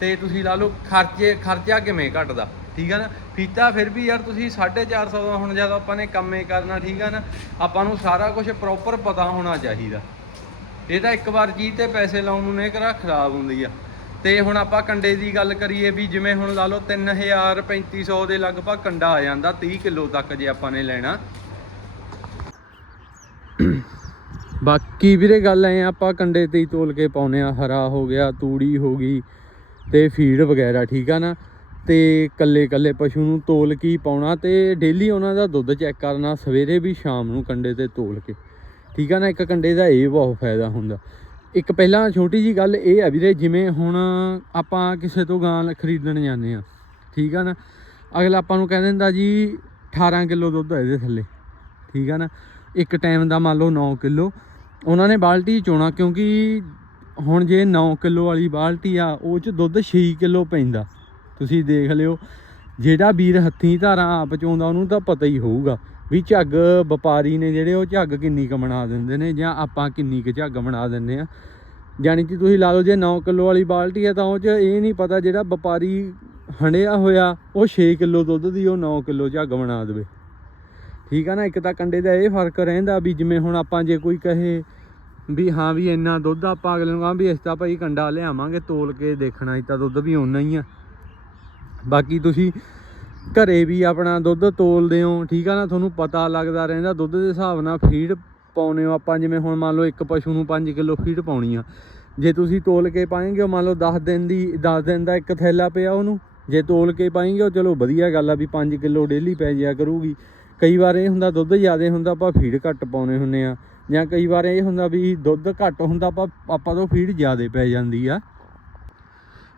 ਤੇ ਤੁਸੀਂ ਲਾ ਲਓ ਖਰਚੇ, ਖਰਚਾ ਕਿਵੇਂ ਘਟਦਾ, ਠੀਕ ਆ ਨਾ? ਫੀਤਾ ਫਿਰ ਵੀ ਯਾਰ ਤੁਸੀਂ 450 ਦਾ ਹੁਣ ਜਦੋਂ ਆਪਾਂ ਨੇ ਕੰਮੇ ਕਰਨਾ, ਠੀਕ ਆ ਨਾ? ਆਪਾਂ ਨੂੰ ਸਾਰਾ ਕੁਝ ਪ੍ਰੋਪਰ ਪਤਾ ਹੋਣਾ ਚਾਹੀਦਾ। ਇਹ ਤਾਂ ਇੱਕ ਵਾਰ ਚੀਜ਼ ਤੇ ਪੈਸੇ ਲਾਉਣ ਨੂੰ ਨੇ ਕਰਾ ਖਰਾਬ ਹੁੰਦੀ ਆ। ਤੇ ਹੁਣ ਆਪਾਂ ਕੰਡੇ ਦੀ ਗੱਲ ਕਰੀਏ ਵੀ ਜਿਵੇਂ ਹੁਣ ਲਾ ਲਓ 3000 3500 ਦੇ ਲਗਭਗ ਕੰਡਾ ਆ ਜਾਂਦਾ 30 ਕਿਲੋ ਤੱਕ ਜੇ ਆਪਾਂ ਨੇ ਲੈਣਾ। ਬਾਕੀ ਵੀਰੇ ਗੱਲ ਐ ਆਪਾਂ ਕੰਡੇ ਤੇ ਹੀ ਤੋਲ ਕੇ ਪਾਉਨੇ ਆ, ਹਰਾ ਹੋ ਗਿਆ, ਤੂੜੀ ਹੋ ਗਈ ਤੇ ਫੀਡ ਵਗੈਰਾ, ਠੀਕ ਆ ਨਾ? ਤੇ ਕੱਲੇ ਕੱਲੇ ਪਸ਼ੂ ਨੂੰ ਤੋਲ ਕੇ ਪਾਉਣਾ ਤੇ ਡੇਲੀ ਉਹਨਾਂ ਦਾ ਦੁੱਧ ਚੈੱਕ ਕਰਨਾ, ਸਵੇਰੇ ਵੀ ਸ਼ਾਮ ਨੂੰ ਕੰਡੇ ਤੇ ਤੋਲ ਕੇ। ਠੀਕ ਆ ਨਾ? ਇੱਕ ਕੰਡੇ ਦਾ ਇਹ ਬਹੁਤ ਫਾਇਦਾ ਹੁੰਦਾ। ਇੱਕ ਪਹਿਲਾਂ ਛੋਟੀ ਜੀ ਗੱਲ ਇਹ ਆ ਵੀਰੇ, ਜਿਵੇਂ ਹੁਣ ਆਪਾਂ ਕਿਸੇ ਤੋਂ ਗਾਂ ਖਰੀਦਣ ਜਾਂਦੇ ਆ, ਠੀਕ ਆ ਨਾ? ਅਗਲਾ ਆਪਾਂ ਨੂੰ ਕਹਿ ਦਿੰਦਾ ਜੀ 18 ਕਿਲੋ ਦੁੱਧ ਹੈ ਇਹਦੇ ਥੱਲੇ, ਠੀਕ ਆ ਨਾ? ਇੱਕ ਟਾਈਮ ਦਾ ਮੰਨ ਲਓ 9 ਕਿਲੋ। ਉਹਨਾਂ ਨੇ ਬਾਲਟੀ ਚੋਣਾ ਕਿਉਂਕਿ ਹੁਣ ਜੇ 9 ਕਿਲੋ ਵਾਲੀ ਬਾਲਟੀ ਆ, ਉਹ ਚ ਦੁੱਧ 6 ਕਿਲੋ ਪੈਂਦਾ। ਤੁਸੀਂ ਦੇਖ ਲਿਓ, ਜਿਹੜਾ ਵੀਰ ਹੱਥੀਂ ਧਾਰਾਂ ਆਪ ਚੋਂਦਾ, ਉਹਨੂੰ ਤਾਂ ਪਤਾ ਹੀ ਹੋਊਗਾ ਵੀ ਝੱਗ ਵਪਾਰੀ ਨੇ ਜਿਹੜੇ, ਉਹ ਝੱਗ ਕਿੰਨੀ ਕੁ ਬਣਾ ਦਿੰਦੇ ਨੇ ਜਾਂ ਆਪਾਂ ਕਿੰਨੀ ਕੁ ਝੱਗ ਬਣਾ ਦਿੰਦੇ ਆ। ਜਾਣੀ ਕਿ ਤੁਸੀਂ ਲਾ ਲਓ, ਜੇ 9 ਕਿਲੋ ਵਾਲੀ ਬਾਲਟੀ ਆ, ਤਾਂ ਉਹ 'ਚ ਇਹ ਨਹੀਂ ਪਤਾ ਜਿਹੜਾ ਵਪਾਰੀ ਹੰਡਿਆ ਹੋਇਆ, ਉਹ 6 ਕਿਲੋ ਦੁੱਧ ਦੀ, ਉਹ 9 ਕਿਲੋ ਝੱਗ ਬਣਾ ਦੇਵੇ। ਠੀਕ ਆ ਨਾ, ਇੱਕ ਤਾਂ ਕੰਡੇ ਦਾ ਇਹ ਫ਼ਰਕ ਰਹਿੰਦਾ ਵੀ ਜਿਵੇਂ ਹੁਣ ਆਪਾਂ ਜੇ ਕੋਈ ਕਹੇ ਵੀ ਹਾਂ ਵੀ ਇੰਨਾ ਦੁੱਧ ਆਪਾਂ ਅਗਲੇ ਨੂੰ ਕਹਾਂ ਵੀ ਇਸ ਤਾਂ ਭਾਈ ਕੰਡਾ ਲਿਆਵਾਂਗੇ, ਤੋਲ ਕੇ ਦੇਖਣਾ ਹੀ ਤਾਂ ਦੁੱਧ ਵੀ ਓਨਾ ਹੀ ਆ। ਬਾਕੀ ਤੁਸੀਂ ਘਰੇ ਵੀ ਆਪਣਾ ਦੁੱਧ ਤੋਲਦੇ ਹੋ, ਠੀਕ ਆ ਨਾ, ਤੁਹਾਨੂੰ ਪਤਾ ਲੱਗਦਾ ਰਹਿੰਦਾ ਦੁੱਧ ਦੇ ਹਿਸਾਬ ਨਾਲ ਫੀਡ ਪਾਉਨੇ ਹੋ ਆਪਾਂ, ਜਿਵੇਂ ਹੁਣ ਮੰਨ ਲਓ ਇੱਕ ਪਸ਼ੂ ਨੂੰ 5 ਕਿਲੋ ਫੀਡ ਪਾਉਣੀ ਆ। ਜੇ ਤੁਸੀਂ ਤੋਲ ਕੇ ਪਾਏਗੇ, ਉਹ ਮੰਨ ਲਓ 10 ਦਿਨ ਦੀ 10 ਦਿਨ ਦਾ ਇੱਕ ਥੈਲਾ ਪਿਆ ਉਹਨੂੰ, ਜੇ ਤੋਲ ਕੇ ਪਾਏਗੇ, ਉਹ ਚਲੋ ਵਧੀਆ ਗੱਲ ਆ ਵੀ 5 ਕਿਲੋ ਡੇਲੀ ਪੈ ਜਿਆ ਕਰੂਗੀ। ਕਈ ਵਾਰ ਇਹ ਹੁੰਦਾ ਦੁੱਧ ਜ਼ਿਆਦਾ ਹੁੰਦਾ, ਆਪਾਂ ਫੀਡ ਘੱਟ ਪਾਉਨੇ ਹੁੰਨੇ ਆ ਜਾਂ ਕਈ ਵਾਰ ਇਹ ਹੁੰਦਾ ਵੀ ਦੁੱਧ ਘੱਟ ਹੁੰਦਾ, ਆਪਾਂ ਆਪਾਂ ਤੋਂ ਫੀਡ ਜ਼ਿਆਦਾ ਪੈ ਜਾਂਦੀ ਆ।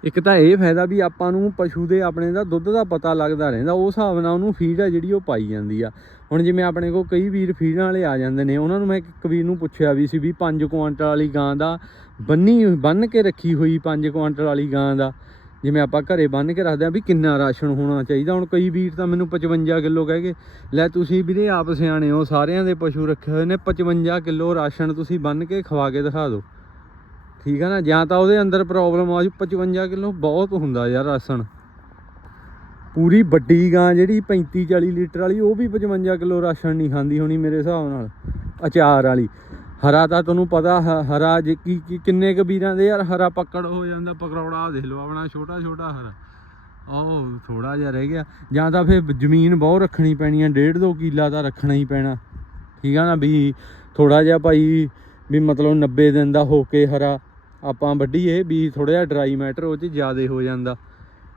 ਇੱਕ ਤਾਂ ਇਹ ਫਾਇਦਾ ਵੀ ਆਪਾਂ ਨੂੰ ਪਸ਼ੂ ਦੇ ਆਪਣੇ ਦਾ ਦੁੱਧ ਦਾ ਪਤਾ ਲੱਗਦਾ ਰਹਿੰਦਾ ਉਸ ਹਿਸਾਬ ਨਾਲ ਉਹਨੂੰ ਫੀਡ ਆ ਜਿਹੜੀ ਉਹ ਪਾਈ ਜਾਂਦੀ ਆ। ਹੁਣ ਜਿਵੇਂ ਆਪਣੇ ਕੋਲ ਕਈ ਵੀਰ ਫੀਡਾਂ ਵਾਲੇ ਆ ਜਾਂਦੇ ਨੇ, ਉਹਨਾਂ ਨੂੰ ਮੈਂ ਇੱਕ ਵੀਰ ਨੂੰ ਪੁੱਛਿਆ ਵੀ ਸੀ ਵੀ 5 ਕੁਆਂਟਲ ਵਾਲੀ ਗਾਂ ਦਾ, ਬੰਨੀ, ਬੰਨ ਕੇ ਰੱਖੀ ਹੋਈ 5 ਕੁਆਂਟਲ ਵਾਲੀ ਗਾਂ ਦਾ। ਜਿਵੇਂ ਆਪਾਂ ਘਰੇ ਬੰਨ ਕੇ ਰੱਖਦੇ ਆ ਵੀ ਕਿੰਨਾ ਰਾਸ਼ਨ ਹੋਣਾ ਚਾਹੀਦਾ। ਹੁਣ ਕਈ ਵੀਰ ਤਾਂ ਮੈਨੂੰ 55 ਕਿਲੋ ਕਹਿ ਗਏ, ਲੈ ਤੁਸੀਂ ਵੀਰੇ ਆਪ ਸਿਆਣੇ ਹੋ, ਸਾਰਿਆਂ ਦੇ ਪਸ਼ੂ ਰੱਖੇ ਹੋਏ ਨੇ 55 ਕਿਲੋ ਰਾਸ਼ਨ ਤੁਸੀਂ ਬੰਨ ਕੇ ਖਵਾ ਕੇ ਦਿਖਾ ਦਿਓ। ਠੀਕ ਆ ਨਾ? ਜਾਂ ਤਾਂ ਉਹਦੇ ਅੰਦਰ ਪ੍ਰੋਬਲਮ ਆ ਜੂ 55 ਕਿਲੋ ਬਹੁਤ ਹੁੰਦਾ ਯਾਰ ਰਾਸ਼ਨ। ਪੂਰੀ ਵੱਡੀ ਗਾਂ ਜਿਹੜੀ 35 40 ਲੀਟਰ ਵਾਲੀ, ਉਹ ਵੀ 55 ਕਿਲੋ ਰਾਸ਼ਨ ਨਹੀਂ ਖਾਂਦੀ ਹੋਣੀ ਮੇਰੇ ਹਿਸਾਬ ਨਾਲ। ਅਚਾਰ ਵਾਲੀ। ਹਰਾ ਤਾਂ ਤੁਹਾਨੂੰ ਪਤਾ ਹ- ਹਰਾ ਜੇ ਕੀ ਕਿੰਨੇ ਕੁ ਵੀਰਾਂ ਦੇ ਯਾਰ ਹਰਾ ਪਕੜ ਹੋ ਜਾਂਦਾ, ਪਕੜੌੜਾ ਦੇਖ ਲਓ ਆਪਣਾ, ਛੋਟਾ ਛੋਟਾ ਹਰਾ। ਆਹ ਥੋੜਾ ਜਿਹਾ ਰਹਿ ਗਿਆ। ਜਾਂ ਤਾਂ ਫਿਰ ਜ਼ਮੀਨ ਬਹੁਤ ਰੱਖਣੀ ਪੈਣੀ ਹੈ ਡੇਢ ਦੋ ਕਿੱਲਾ ਤਾਂ ਰੱਖਣਾ ਹੀ ਪੈਣਾ। ਠੀਕ ਆ ਨਾ ਵੀ ਥੋੜਾ ਜਿਹਾ ਭਾਈ ਵੀ ਮਤਲਬ 90 ਦਿਨ ਦਾ ਹੋ ਕੇ ਹਰਾ ਆਪਾਂ ਵੱਢੀਏ ਵੀ ਥੋੜਾ ਜਿਹਾ ਡਰਾਈ ਮੈਟਰ ਉਹ 'ਚ ਜ਼ਿਆਦਾ ਹੋ ਜਾਂਦਾ।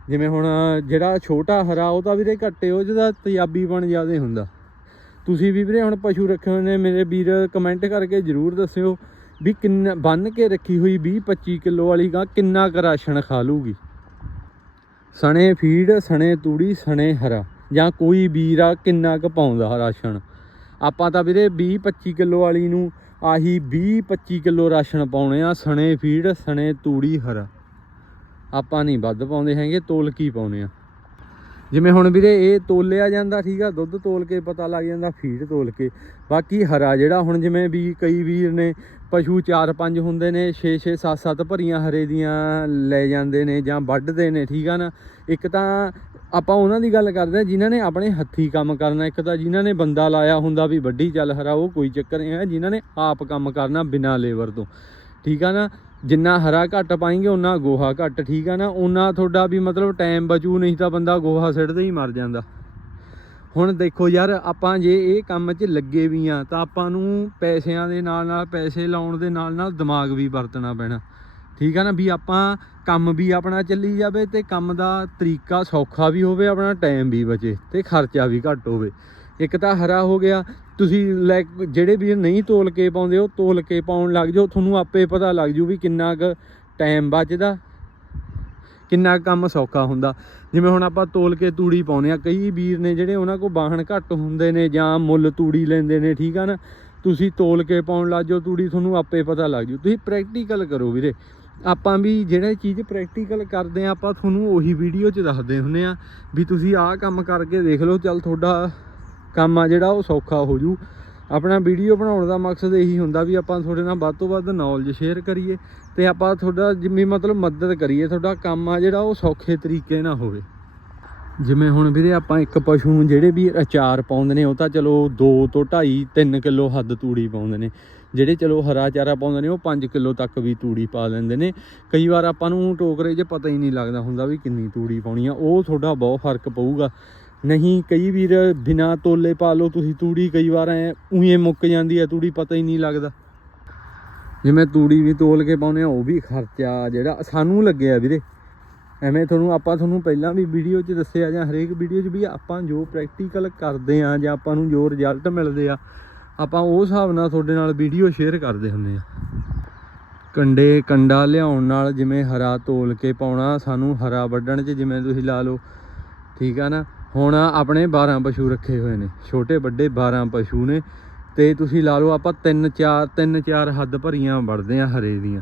ਜਿਵੇਂ ਹੁਣ ਜਿਹੜਾ ਛੋਟਾ ਹਰਾ ਉਹ ਤਾਂ ਵੀਰੇ ਘੱਟੇ, ਉਹ ਜਿਹਦਾ ਤੇਜ਼ਾਬੀ ਬਣ ਜ਼ਿਆਦਾ ਹੁੰਦਾ। ਤੁਸੀਂ ਵੀ ਵੀਰੇ ਹੁਣ ਪਸ਼ੂ ਰੱਖੇ ਹੋਏ ਨੇ, ਮੇਰੇ ਵੀਰ ਕਮੈਂਟ ਕਰਕੇ ਜਰੂਰ ਦੱਸਿਓ ਵੀ ਕਿੰਨਾ, ਬੰਨ ਕੇ ਰੱਖੀ ਹੋਈ 20 25 ਕਿਲੋ ਵਾਲੀ ਗਾਂ ਕਿੰਨਾ ਕੁ ਰਾਸ਼ਨ ਖਾ ਲੂਗੀ? ਸਣੇ ਫੀਡ, ਸਣੇ ਤੂੜੀ, ਸਣੇ ਹਰਾ, ਜਾਂ ਕੋਈ ਵੀਰ ਆ ਕਿੰਨਾ ਕੁ ਪਾਉਂਦਾ ਰਾਸ਼ਨ? ਆਪਾਂ ਤਾਂ ਵੀਰੇ 20 25 ਕਿਲੋ ਵਾਲੀ ਨੂੰ ਆਹੀ 20 25 ਕਿਲੋ ਰਾਸ਼ਨ ਪਾਉਣੇ ਆ, ਸਣੇ ਫੀਡ, ਸਣੇ ਤੂੜੀ, ਹਰਾ। ਆਪਾਂ ਨਹੀਂ ਵੱਧ ਪਾਉਂਦੇ ਹੈਗੇ ਤੋਲ ਕੀ ਪਾਉਨੇ ਆ। ਜਿਵੇਂ ਹੁਣ ਵੀਰੇ ਇਹ ਤੋਲਿਆ ਜਾਂਦਾ, ਠੀਕ ਆ, ਦੁੱਧ ਤੋਲ ਕੇ ਪਤਾ ਲੱਗ ਜਾਂਦਾ ਫੀਡ ਤੋਲ ਕੇ। ਬਾਕੀ ਹਰਾ ਜਿਹੜਾ ਹੁਣ ਜਿਵੇਂ ਵੀ ਕਈ ਵੀਰ ਨੇ, ਪਸ਼ੂ 4-5 ਹੁੰਦੇ ਨੇ 6-6 7-7 ਭਰੀਆਂ ਹਰੇ ਦੀਆਂ ਲੈ ਜਾਂਦੇ ਨੇ ਜਾਂ ਵੱਢਦੇ ਨੇ, ਠੀਕ ਆ ਨਾ? ਇੱਕ ਤਾਂ ਆਪਾਂ ਉਹਨਾਂ ਦੀ ਗੱਲ ਕਰਦੇ ਆ, ਜਿਨ੍ਹਾਂ ਨੇ ਆਪਣੇ ਹੱਥੀ ਕੰਮ ਕਰਨਾ, ਇੱਕ ਤਾਂ ਜਿਨ੍ਹਾਂ ਨੇ ਬੰਦਾ ਲਾਇਆ ਹੁੰਦਾ ਵੀ ਵੱਡੀ ਚੱਲ ਹਰਾ, ਉਹ ਕੋਈ ਚੱਕਰ ਨਹੀਂ ਹੈ, ਜਿਨ੍ਹਾਂ ਨੇ ਆਪ ਕੰਮ ਕਰਨਾ ਬਿਨਾਂ ਲੇਬਰ ਤੋਂ। ਠੀਕ ਆ ਨਾ? ਜਿੰਨਾ ਹਰਾ ਘੱਟ ਪਾਏਗੇ ਉਹਨਾਂ ਗੋਹਾ ਘੱਟ, ਠੀਕ ਆ ਨਾ? ਉਹਨਾਂ ਤੁਹਾਡਾ ਵੀ ਮਤਲਬ ਟਾਈਮ ਬਚੂ, ਨਹੀਂ ਤਾਂ ਬੰਦਾ ਗੋਹਾ ਸਿੱਟਦੇ ਹੀ ਮਰ ਜਾਂਦਾ। ਹੁਣ ਦੇਖੋ ਯਾਰ, ਆਪਾਂ ਜੇ ਇਹ ਕੰਮ 'ਚ ਲੱਗੇ ਵੀ ਆ, ਤਾਂ ਆਪਾਂ ਨੂੰ ਪੈਸਿਆਂ ਦੇ ਨਾਲ ਨਾਲ, ਪੈਸੇ ਲਾਉਣ ਦੇ ਨਾਲ ਨਾਲ ਦਿਮਾਗ ਵੀ ਵਰਤਣਾ ਪੈਣਾ। ਠੀਕ ਆ ਨਾ? ਵੀ ਆਪਾਂ ਕੰਮ ਵੀ ਆਪਣਾ ਚੱਲੀ ਜਾਵੇ ਤੇ ਕੰਮ ਦਾ ਤਰੀਕਾ ਸੌਖਾ ਵੀ ਹੋਵੇ, ਆਪਣਾ ਟਾਈਮ ਵੀ ਬਚੇ ਤੇ ਖਰਚਾ ਵੀ ਘੱਟ ਹੋਵੇ। ਇੱਕ ਤਾਂ ਹਰਾ ਹੋ ਗਿਆ ਤੁਸੀਂ ਲੈ ਜਿਹੜੇ ਵੀ ਨਹੀਂ ਤੋਲ ਕੇ ਪਾਉਂਦੇ, ਉਹ ਤੋਲ ਕੇ ਪਾਉਣ ਲੱਗ ਜਾਓ। ਤੁਹਾਨੂੰ ਆਪੇ ਪਤਾ ਲੱਗ ਜੂ ਵੀ ਕਿੰਨਾ ਕੁ ਟਾਈਮ ਬਚਦਾ, ਕਿੰਨਾ ਕੁ ਕੰਮ ਸੌਖਾ ਹੁੰਦਾ। ਜਿਵੇਂ ਹੁਣ ਆਪਾਂ ਤੋਲ ਕੇ ਤੂੜੀ ਪਾਉਂਦੇ ਆ ਕਈ ਵੀਰ ਨੇ ਜਿਹੜੇ ਉਹਨਾਂ ਕੋਲ ਵਾਹਣ ਘੱਟ ਹੁੰਦੇ ਨੇ ਜਾਂ ਮੁੱਲ ਤੂੜੀ ਲੈਂਦੇ ਨੇ, ਠੀਕ ਆ ਨਾ? ਤੁਸੀਂ ਤੋਲ ਕੇ ਪਾਉਣ ਲੱਗ ਜਾਓ, ਤੂੜੀ ਤੁਹਾਨੂੰ ਆਪੇ ਪਤਾ ਲੱਗ ਜੂ। ਤੁਸੀਂ ਪ੍ਰੈਕਟੀਕਲ ਕਰੋ ਵੀਰੇ। ਆਪਾਂ ਵੀ ਜਿਹੜੇ ਚੀਜ਼ ਪ੍ਰੈਕਟੀਕਲ ਕਰਦੇ ਆ ਆਪਾਂ ਤੁਹਾਨੂੰ ਉਹੀ ਵੀਡੀਓ 'ਚ ਦੱਸਦੇ ਹੁੰਨੇ ਆ ਵੀ ਤੁਸੀਂ ਆਹ ਕੰਮ ਕਰਕੇ ਦੇਖ ਲਓ, ਚੱਲ ਤੁਹਾਡਾ ਕੰਮ ਆ ਜਿਹੜਾ, ਉਹ ਸੌਖਾ ਹੋ ਜੂ ਆਪਣਾ ਵੀਡੀਓ ਬਣਾਉਣ ਦਾ ਮਕਸਦ ਇਹੀ ਹੁੰਦਾ ਵੀ ਆਪਾਂ ਤੁਹਾਡੇ ਨਾਲ ਵੱਧ ਤੋਂ ਵੱਧ ਨੌਲੇਜ ਸ਼ੇਅਰ ਕਰੀਏ ਤੇ ਆਪਾਂ ਤੁਹਾਡਾ ਜਿੰਨੀ ਮਤਲਬ ਮਦਦ ਕਰੀਏ, ਤੁਹਾਡਾ ਕੰਮ ਆ ਜਿਹੜਾ, ਉਹ ਸੌਖੇ ਤਰੀਕੇ ਨਾਲ ਹੋਵੇ। ਜਿਵੇਂ ਹੁਣ ਵੀਰੇ ਆਪਾਂ ਇੱਕ ਪਸ਼ੂ ਨੂੰ ਜਿਹੜੇ ਵੀ ਅਚਾਰ ਪਾਉਂਦੇ ਨੇ, ਉਹ ਤਾਂ ਚਲੋ 2 ਤੋਂ 2.5 3 ਕਿਲੋ ਹੱਦ ਤੂੜੀ ਪਾਉਂਦੇ ਨੇ। ਜਿਹੜੇ ਚਲੋ ਹਰਾ ਚਾਰਾ ਪਾਉਂਦੇ ਨੇ, ਉਹ 5 ਕਿਲੋ ਤੱਕ ਵੀ ਤੂੜੀ ਪਾ ਲੈਂਦੇ ਨੇ। ਕਈ ਵਾਰ ਆਪਾਂ ਨੂੰ ਟੋਕਰੇ 'ਚ ਪਤਾ ਹੀ ਨਹੀਂ ਲੱਗਦਾ ਹੁੰਦਾ ਵੀ ਕਿੰਨੀ ਤੂੜੀ ਪਾਉਣੀ ਆ, ਉਹ ਤੁਹਾਡਾ ਬਹੁਤ ਫ਼ਰਕ ਪਊਗਾ। ਨਹੀਂ, ਕਈ ਵੀਰ ਬਿਨਾ ਤੋਲੇ ਪਾ ਲਓ, ਤੁਸੀਂ ਤੂੜੀ ਕਈ ਵਾਰ ਐ ਉਹੀ ਮੁੱਕ ਜਾਂਦੀ ਹੈ, ਤੂੜੀ ਪਤਾ ਹੀ ਨਹੀਂ ਲੱਗਦਾ। ਜਿਵੇਂ ਤੂੜੀ ਵੀ ਤੋਲ ਕੇ ਪਾਉਨੇ ਆ, ਉਹ ਵੀ ਖਰਚਾ ਜਿਹੜਾ ਸਾਨੂੰ ਲੱਗਿਆ ਵੀਰੇ। ਐਵੇਂ ਤੁਹਾਨੂੰ, ਆਪਾਂ ਤੁਹਾਨੂੰ ਪਹਿਲਾਂ ਵੀ ਵੀਡੀਓ 'ਚ ਦੱਸਿਆ ਜਾਂ ਹਰੇਕ ਵੀਡੀਓ 'ਚ ਵੀ ਆਪਾਂ ਜੋ ਪ੍ਰੈਕਟੀਕਲ ਕਰਦੇ ਆ ਜਾਂ ਆਪਾਂ ਨੂੰ ਜੋ ਰਿਜ਼ਲਟ ਮਿਲਦੇ ਆ, ਆਪਾਂ ਉਹ ਹਿਸਾਬ ਨਾਲ ਤੁਹਾਡੇ ਨਾਲ ਵੀਡੀਓ ਸ਼ੇਅਰ ਕਰਦੇ ਹੁੰਦੇ ਆ। ਕੰਡੇ, ਕੰਡਾ ਲਿਆਉਣ ਨਾਲ ਜਿਵੇਂ ਹਰਾ ਤੋਲ ਕੇ ਪਾਉਣਾ, ਸਾਨੂੰ ਹਰਾ ਵੱਢਣ 'ਚ ਜਿਵੇਂ ਤੁਸੀਂ ਲਾ ਲਓ, ਠੀਕ ਆ ਨਾ? ਹੁਣ ਆਪਣੇ 12 ਪਸ਼ੂ ਰੱਖੇ ਹੋਏ ਨੇ, ਛੋਟੇ, ਵੱਡੇ 12 ਪਸ਼ੂ ਨੇ ਤੇ ਤੁਸੀਂ ਲਾ ਲਓ ਆਪਾਂ 3 4 3 4 ਹੱਦ ਭਰੀਆਂ ਵੜਦੇ ਆ ਹਰੇ ਦੀਆਂ।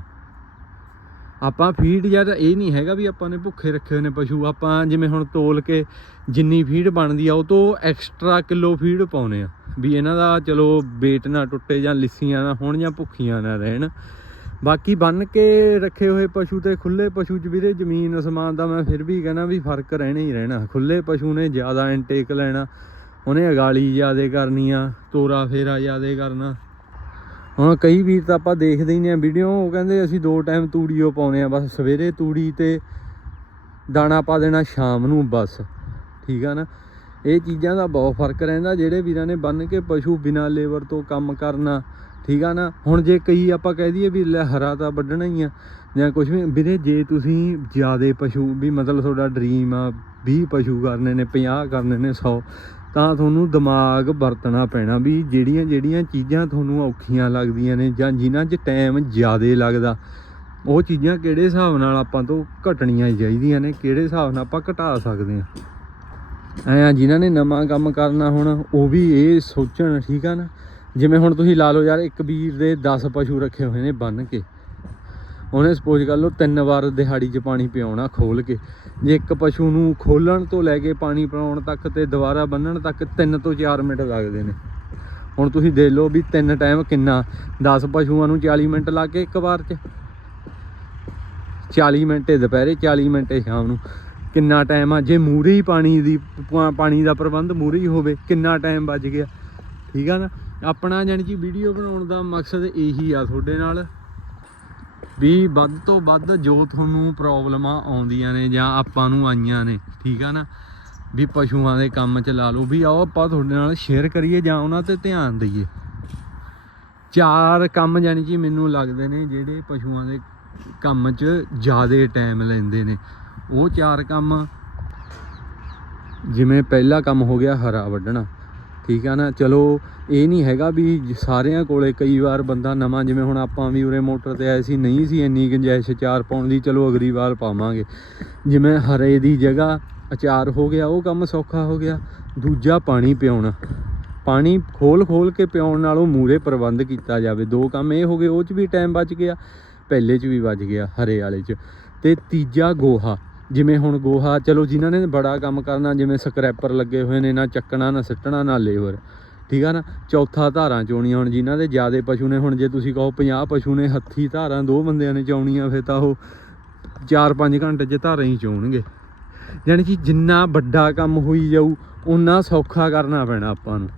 ਆਪਾਂ ਫੀਡ ਯਾਰ ਇਹ ਨਹੀਂ ਹੈਗਾ ਵੀ ਆਪਾਂ ਨੇ ਭੁੱਖੇ ਰੱਖੇ ਹੋਏ ਨੇ ਪਸ਼ੂ, ਆਪਾਂ ਜਿਵੇਂ ਹੁਣ ਤੋਲ ਕੇ ਜਿੰਨੀ ਫੀਡ ਬਣਦੀ ਆ ਉਹ ਤੋਂ ਐਕਸਟਰਾ ਕਿਲੋ ਫੀਡ ਪਾਉਨੇ ਆ, ਵੀ ਇਹਨਾਂ ਦਾ ਚਲੋ weight ਨਾ ਟੁੱਟੇ ਜਾਂ ਲਿੱਸੀਆਂ ਨਾ ਹੋਣ ਜਾਂ ਭੁੱਖੀਆਂ ਨਾ ਰਹਿਣ। ਬਾਕੀ ਬੰਨ ਕੇ ਰੱਖੇ ਹੋਏ ਪਸ਼ੂ ਤੇ ਖੁੱਲੇ ਪਸ਼ੂ 'ਚ ਵੀਰੇ ਜ਼ਮੀਨ ਅਸਮਾਨ ਦਾ, ਮੈਂ ਫਿਰ ਵੀ ਕਹਿੰਦਾ ਵੀ ਫ਼ਰਕ ਰਹਿਣਾ ਹੀ ਰਹਿਣਾ। ਖੁੱਲੇ ਪਸ਼ੂ ਨੇ ਜ਼ਿਆਦਾ ਇਨਟੇਕ ਲੈਣਾ, ਉਹਨੇ ਅਗਾਲੀ ਜ਼ਿਆਦੇ ਕਰਨੀ ਆ, ਤੋਰਾ ਫੇਰਾ ਜ਼ਿਆਦੇ ਕਰਨਾ। ਹੁਣ ਕਈ ਵੀਰ ਤਾਂ ਆਪਾਂ ਦੇਖਦੇ ਹੀ ਨੇ ਵੀਡੀਓ ਉਹ ਕਹਿੰਦੇ ਅਸੀਂ ਦੋ ਟਾਈਮ ਤੂੜੀਓ ਪਾਉਨੇ ਆ, ਬਸ ਸਵੇਰੇ ਤੂੜੀ ਤੇ ਦਾਣਾ ਪਾ ਦੇਣਾ, ਸ਼ਾਮ ਨੂੰ ਬਸ। ਠੀਕ ਆ ਨਾ? ਇਹ ਚੀਜ਼ਾਂ ਦਾ ਬਹੁਤ ਫ਼ਰਕ ਰਹਿੰਦਾ, ਜਿਹੜੇ ਵੀਰਾਂ ਨੇ ਬੰਨ ਕੇ ਪਸ਼ੂ ਬਿਨਾਂ ਲੇਬਰ ਤੋਂ ਕੰਮ ਕਰਨਾ ਠੀਕ ਆ ਨਾ? ਹੁਣ ਜੇ ਕਈ ਆਪਾਂ ਕਹਿ ਦਈਏ ਵੀ ਲੈ ਹਰਾ ਤਾਂ ਵੱਢਣਾ ਹੀ ਆ ਜਾਂ ਕੁਝ ਵੀ, ਵੀਰੇ ਜੇ ਤੁਸੀਂ ਜਿਆਦੇ ਪਸ਼ੂ ਵੀ ਮਤਲਬ ਤੁਹਾਡਾ ਡ੍ਰੀਮ ਆ 20 ਪਸ਼ੂ ਕਰਨੇ ਨੇ 50 ਕਰਨੇ ਨੇ 100 ਤਾਂ ਤੁਹਾਨੂੰ ਦਿਮਾਗ ਵਰਤਣਾ ਪੈਣਾ ਵੀ ਜਿਹੜੀਆਂ ਜਿਹੜੀਆਂ ਚੀਜ਼ਾਂ ਤੁਹਾਨੂੰ ਔਖੀਆਂ ਲੱਗਦੀਆਂ ਨੇ ਜਾਂ ਜਿਨ੍ਹਾਂ 'ਚ ਟਾਈਮ ਜ਼ਿਆਦੇ ਲੱਗਦਾ, ਉਹ ਚੀਜ਼ਾਂ ਕਿਹੜੇ ਹਿਸਾਬ ਨਾਲ ਆਪਾਂ ਤੋਂ ਘਟਣੀਆਂ ਚਾਹੀਦੀਆਂ ਨੇ, ਕਿਹੜੇ ਹਿਸਾਬ ਨਾਲ ਆਪਾਂ ਘਟਾ ਸਕਦੇ ਆ ਐ ਆ, ਜਿਨ੍ਹਾਂ ਨੇ ਨਵਾਂ ਕੰਮ ਕਰਨਾ ਹੁਣ, ਉਹ ਵੀ ਇਹ ਸੋਚਣ, ਠੀਕ ਆ ਨਾ? ਜਿਵੇਂ ਹੁਣ ਤੁਸੀਂ ਲਾ ਲਓ ਯਾਰ, ਇੱਕ ਵੀਰ ਦੇ 10 ਪਸ਼ੂ ਰੱਖੇ ਹੋਏ ਨੇ ਬੰਨ ਕੇ। ਉਹਨੇ ਸਪੋਜ਼ ਕਰ ਲਓ ਤਿੰਨ ਵਾਰ ਦਿਹਾੜੀ 'ਚ ਪਾਣੀ ਪਿਆਉਣਾ ਖੋਲ ਕੇ। ਜੇ ਇੱਕ ਪਸ਼ੂ ਨੂੰ ਖੋਲਣ ਤੋਂ ਲੈ ਕੇ ਪਾਣੀ ਪਿਆਉਣ ਤੱਕ ਤੇ ਦੁਬਾਰਾ ਬੰਨਣ ਤੱਕ 3 ਤੋਂ 4 ਮਿੰਟ ਲੱਗਦੇ ਨੇ। ਹੁਣ ਤੁਸੀਂ ਦੇਖ ਲਓ ਵੀ ਤਿੰਨ ਟਾਈਮ ਕਿੰਨਾ। 10 ਪਸ਼ੂਆਂ ਨੂੰ 40 ਮਿੰਟ ਲੱਗ ਗਏ ਇੱਕ ਵਾਰ 'ਚ। 40 ਮਿੰਟ ਇਹ ਦੁਪਹਿਰੇ 40 ਮਿੰਟ ਸ਼ਾਮ ਨੂੰ। ਕਿੰਨਾ ਟਾਈਮ ਆ? ਜੇ ਮੂਰੇ ਹੀ ਪਾਣੀ ਦੀ, ਪਾ- ਪਾਣੀ ਦਾ ਪ੍ਰਬੰਧ ਮੂਰੇ ਹੀ ਹੋਵੇ, ਕਿੰਨਾ ਟਾਈਮ ਵੱਜ ਗਿਆ? ਠੀਕ ਆ ਨਾ? ਆਪਣਾ ਜਾਣੀ ਕਿ ਵੀਡੀਓ ਬਣਾਉਣ ਦਾ ਮਕਸਦ ਇਹੀ ਆ ਤੁਹਾਡੇ ਨਾਲ ਵੀ ਵੱਧ ਤੋਂ ਵੱਧ ਜੋ ਤੁਹਾਨੂੰ ਪ੍ਰੋਬਲਮਾਂ ਆਉਂਦੀਆਂ ਨੇ ਜਾਂ ਆਪਾਂ ਨੂੰ ਆਈਆਂ ਨੇ, ਠੀਕ ਆ ਨਾ? ਵੀ ਪਸ਼ੂਆਂ ਦੇ ਕੰਮ ਚ ਲਾ ਲਓ, ਵੀ ਆਓ ਆਪਾਂ ਤੁਹਾਡੇ ਨਾਲ ਸ਼ੇਅਰ ਕਰੀਏ ਜਾਂ ਉਹਨਾਂ ਤੇ ਧਿਆਨ ਦਈਏ। ਚਾਰ ਕੰਮ ਜਾਨੀ ਕਿ ਮੈਨੂੰ ਲੱਗਦੇ ਨੇ ਜਿਹੜੇ ਪਸ਼ੂਆਂ ਦੇ ਕੰਮ 'ਚ ਜ਼ਿਆਦਾ ਟਾਈਮ ਲੈਂਦੇ ਨੇ। ਉਹ ਚਾਰ ਕੰਮ ਜਿਵੇਂ ਪਹਿਲਾ ਕੰਮ ਹੋ ਗਿਆ ਹਰਾ ਵੱਢਣਾ। ਠੀਕ ਆ ਨਾ? ਚਲੋ, ਇਹ ਨਹੀਂ ਹੈਗਾ ਵੀ ਸਾਰਿਆਂ ਕੋਲੇ ਕਈ ਵਾਰ ਬੰਦਾ ਨਵਾਂ, ਜਿਵੇਂ ਹੁਣ ਆਪਾਂ ਵੀ ਉਰੇ ਮੋਟਰ ਤੇ ਆਏ ਸੀ, ਨਹੀਂ ਸੀ ਇੰਨੀ ਗੁੰਜਾਇਸ਼ ਚਾਰ ਪਾਉਣ ਦੀ, ਚਲੋ ਅਗਲੀ ਵਾਰ ਪਾਵਾਂਗੇ। ਜਿਵੇਂ ਹਰੇ ਦੀ ਜਗ੍ਹਾ ਅਚਾਰ ਹੋ ਗਿਆ, ਉਹ ਕੰਮ ਸੌਖਾ ਹੋ ਗਿਆ। ਦੂਜਾ ਪਾਣੀ ਪਿਆਉਣਾ ਪਾਣੀ ਖੋਲ ਖੋਲ ਕੇ ਪਿਆਉਣ ਨਾਲੋਂ ਮੂਰੇ ਪ੍ਰਬੰਧ ਕੀਤਾ ਜਾਵੇ। ਦੋ ਕੰਮ ਇਹ ਹੋ ਗਏ, ਉਹ 'ਚ ਵੀ ਟਾਈਮ ਬਚ ਗਿਆ, ਪਹਿਲੇ 'ਚ ਵੀ ਬਚ ਗਿਆ, ਹਰੇ ਵਾਲੇ 'ਚ। ਤੇ ਤੀਜਾ ਗੋਹਾ। ਜਿਵੇਂ ਹੁਣ ਗੋਹਾ, ਚਲੋ ਜਿਨ੍ਹਾਂ ਨੇ ਬੜਾ ਕੰਮ ਕਰਨਾ, ਜਿਵੇਂ ਸਕ੍ਰੈਪਰ ਲੱਗੇ ਹੋਏ ਨੇ, ਨਾ ਚੱਕਣਾ, ਨਾ ਸਿੱਟਣਾ, ਨਾ ਲੇਬਰ ਠੀਕ ਆ ਨਾ? ਚੌਥਾ ਧਾਰਾਂ ਚੋਣੀਆਂ ਹੁਣ ਜਿਨ੍ਹਾਂ ਦੇ ਜ਼ਿਆਦੇ ਪਸ਼ੂ ਨੇ, ਹੁਣ ਜੇ ਤੁਸੀਂ ਕਹੋ 50 ਪਸ਼ੂ ਨੇ, ਹੱਥੀ ਧਾਰਾਂ ਦੋ ਬੰਦਿਆਂ ਨੇ ਚੋਣੀਆਂ, ਫਿਰ ਤਾਂ ਉਹ 4-5 ਘੰਟੇ 'ਚ ਧਾਰਾਂ ਹੀ ਚੋਣਗੇ। ਯਾਨੀ ਕਿ ਜਿੰਨਾ ਵੱਡਾ ਕੰਮ ਹੋਈ ਜਾਊ ਉਨਾ ਸੌਖਾ ਕਰਨਾ ਪੈਣਾ ਆਪਾਂ ਨੂੰ।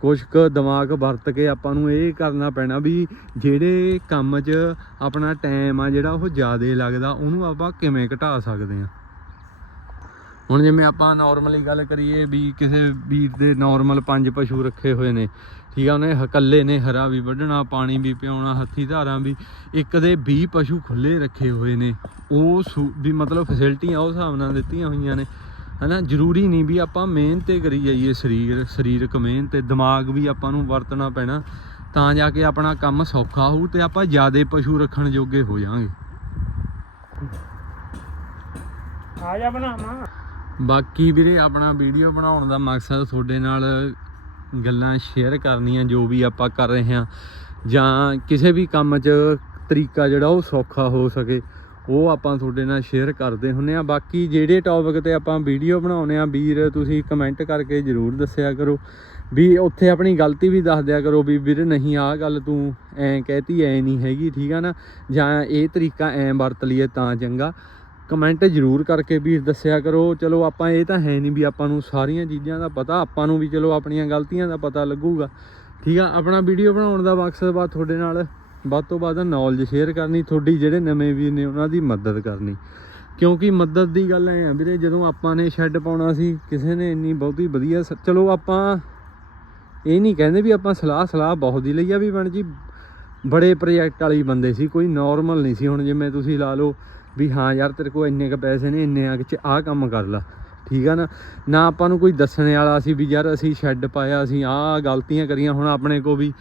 ਕੁਛ ਕੁ ਦਿਮਾਗ ਵਰਤ ਕੇ ਆਪਾਂ ਨੂੰ ਇਹ ਕਰਨਾ ਪੈਣਾ ਵੀ ਜਿਹੜੇ ਕੰਮ 'ਚ ਆਪਣਾ ਟਾਈਮ ਆ ਜਿਹੜਾ ਉਹ ਜ਼ਿਆਦਾ ਲੱਗਦਾ, ਉਹਨੂੰ ਆਪਾਂ ਕਿਵੇਂ ਘਟਾ ਸਕਦੇ ਆ ਹੁਣ ਜਿਵੇਂ ਆਪਾਂ ਨਾਰਮਲੀ ਗੱਲ ਕਰੀਏ ਵੀ ਕਿਸੇ ਵੀਰ ਦੇ ਨਾਰਮਲ ਪੰਜ ਪਸ਼ੂ ਰੱਖੇ ਹੋਏ ਨੇ, ਠੀਕ ਆ, ਉਹਨੇ ਇਕੱਲੇ ਨੇ ਹਰਾ ਵੀ ਵੱਢਣਾ, ਪਾਣੀ ਵੀ ਪਿਆਉਣਾ, ਹੱਥੀ ਧਾਰਾਂ ਵੀ, ਇੱਕ ਦੇ 20 ਪਸ਼ੂ ਖੁੱਲੇ ਰੱਖੇ ਹੋਏ ਨੇ, ਉਹ ਸੂ- ਵੀ ਮਤਲਬ ਫੈਸਿਲਿਟੀਆਂ ਉਸ ਹਿਸਾਬ ਨਾਲ ਦਿੱਤੀਆਂ ਹੋਈਆਂ ਨੇ। ਹਨਾ? ਜ਼ਰੂਰੀ ਨਹੀਂ ਵੀ ਆਪਾਂ ਮਿਹਨਤ ਤੇ ਕਰੀ ਜਾਈਏ ਸਰੀਰ ਸਰੀਰਕ ਮਿਹਨਤ ਤੇ ਦਿਮਾਗ ਵੀ ਆਪਾਂ ਨੂੰ ਵਰਤਣਾ ਪੈਣਾ ਤਾਂ ਜਾ ਕੇ ਆਪਣਾ ਕੰਮ ਸੌਖਾ ਹੋਊ ਤੇ ਆਪਾਂ ਜ਼ਿਆਦੇ ਪਸ਼ੂ ਰੱਖਣ ਜੋਗੇ ਹੋ ਜਾਾਂਗੇ ਆ ਜਾ ਬਣਾਵਾ ਬਾਕੀ ਵੀਰੇ ਆਪਣਾ ਵੀਡੀਓ ਬਣਾਉਣ ਦਾ ਮਕਸਦ ਤੁਹਾਡੇ ਨਾਲ ਗੱਲਾਂ ਸ਼ੇਅਰ ਕਰਨੀਆਂ ਜੋ ਵੀ ਆਪਾਂ ਕਰ ਰਹੇ ਹਾਂ ਜਾਂ ਕਿਸੇ ਵੀ ਕੰਮ 'ਚ ਤਰੀਕਾ ਜਿਹੜਾ ਉਹ ਸੌਖਾ ਹੋ ਸਕੇ। ਉਹ ਆਪਾਂ ਤੁਹਾਡੇ ਨਾਲ ਸ਼ੇਅਰ ਕਰਦੇ ਹੁੰਨੇ ਆ। ਬਾਕੀ ਜਿਹੜੇ ਟੌਪਿਕ ਤੇ ਆਪਾਂ ਵੀਡੀਓ ਬਣਾਉਨੇ ਆ, ਵੀਰ, ਤੁਸੀਂ ਕਮੈਂਟ ਕਰਕੇ ਜਰੂਰ ਦੱਸਿਆ ਕਰੋ। ਵੀ ਉੱਥੇ ਆਪਣੀ ਗਲਤੀ ਵੀ ਦੱਸ ਦਿਆ ਕਰੋ ਵੀ ਵੀਰ ਨਹੀਂ, ਆਹ ਗੱਲ ਤੂੰ ਐਂ ਕਹਿਤੀ, ਐ ਨਹੀਂ ਹੈਗੀ, ਠੀਕ ਆ ਨਾ? ਜਾਂ ਇਹ ਤਰੀਕਾ ਐਂ ਵਰਤ ਲਈਏ ਤਾਂ ਚੰਗਾ। ਕਮੈਂਟ ਜ਼ਰੂਰ ਕਰਕੇ ਵੀਰ ਦੱਸਿਆ ਕਰੋ। ਚਲੋ ਆਪਾਂ ਇਹ ਤਾਂ ਹੈ ਨਹੀਂ ਵੀ ਆਪਾਂ ਨੂੰ ਸਾਰੀਆਂ ਚੀਜ਼ਾਂ ਦਾ ਪਤਾ, ਆਪਾਂ ਨੂੰ ਵੀ ਚਲੋ ਆਪਣੀਆਂ ਗਲਤੀਆਂ ਦਾ ਪਤਾ ਲੱਗੂਗਾ। ਠੀਕ ਆ, ਆਪਣਾ ਵੀਡੀਓ ਬਣਾਉਣ ਦਾ ਮਕਸਦ ਬਾ ਤੁਹਾਡੇ ਨਾਲ। ਵੱਧ ਤੋਂ ਵੱਧ ਨੌਲੇਜ ਸ਼ੇਅਰ ਕਰਨੀ, ਤੁਹਾਡੀ ਜਿਹੜੇ ਨਵੇਂ ਵੀਰ ਨੇ ਉਹਨਾਂ ਦੀ ਮਦਦ ਕਰਨੀ। ਕਿਉਂਕਿ ਮਦਦ ਦੀ ਗੱਲ ਐ ਆ ਵੀਰੇ, ਜਦੋਂ ਆਪਾਂ ਨੇ ਸ਼ੈੱਡ ਪਾਉਣਾ ਸੀ, ਕਿਸੇ ਨੇ ਇੰਨੀ ਬਹੁਤੀ ਵਧੀਆ ਸ- ਚਲੋ ਆਪਾਂ ਇਹ ਨਹੀਂ ਕਹਿੰਦੇ ਵੀ ਆਪਾਂ ਸਲਾਹ ਸਲਾਹ ਬਹੁਤ ਦੀ ਲਈ ਆ ਵੀ ਬਣ ਜੀ, ਬੜੇ ਪ੍ਰੋਜੈਕਟ ਵਾਲੀ ਬੰਦੇ ਸੀ, ਕੋਈ ਨਾਰਮਲ ਨਹੀਂ ਸੀ। ਹੁਣ ਜਿਵੇਂ ਤੁਸੀਂ ਲਾ ਲਓ ਵੀ ਹਾਂ ਯਾਰ ਤੇਰੇ ਕੋਲ ਇੰਨੇ ਕ ਪੈਸੇ ਨੇ, ਇੰਨੇ ਆ ਚ ਆਹ ਕੰਮ ਕਰ ਲਾ। ਠੀਕ ਆ ਨਾ? ਨਾ ਆਪਾਂ ਨੂੰ ਕੋਈ ਦੱਸਣ ਵਾਲਾ ਸੀ ਵੀ ਯਾਰ ਅਸੀਂ ਸ਼ੈੱਡ ਪਾਇਆ, ਅਸੀਂ ਆਹ ਗਲਤੀਆਂ ਕਰੀਆਂ, ਹੁਣ ਆਪਣੇ ਕੋ ਵੀ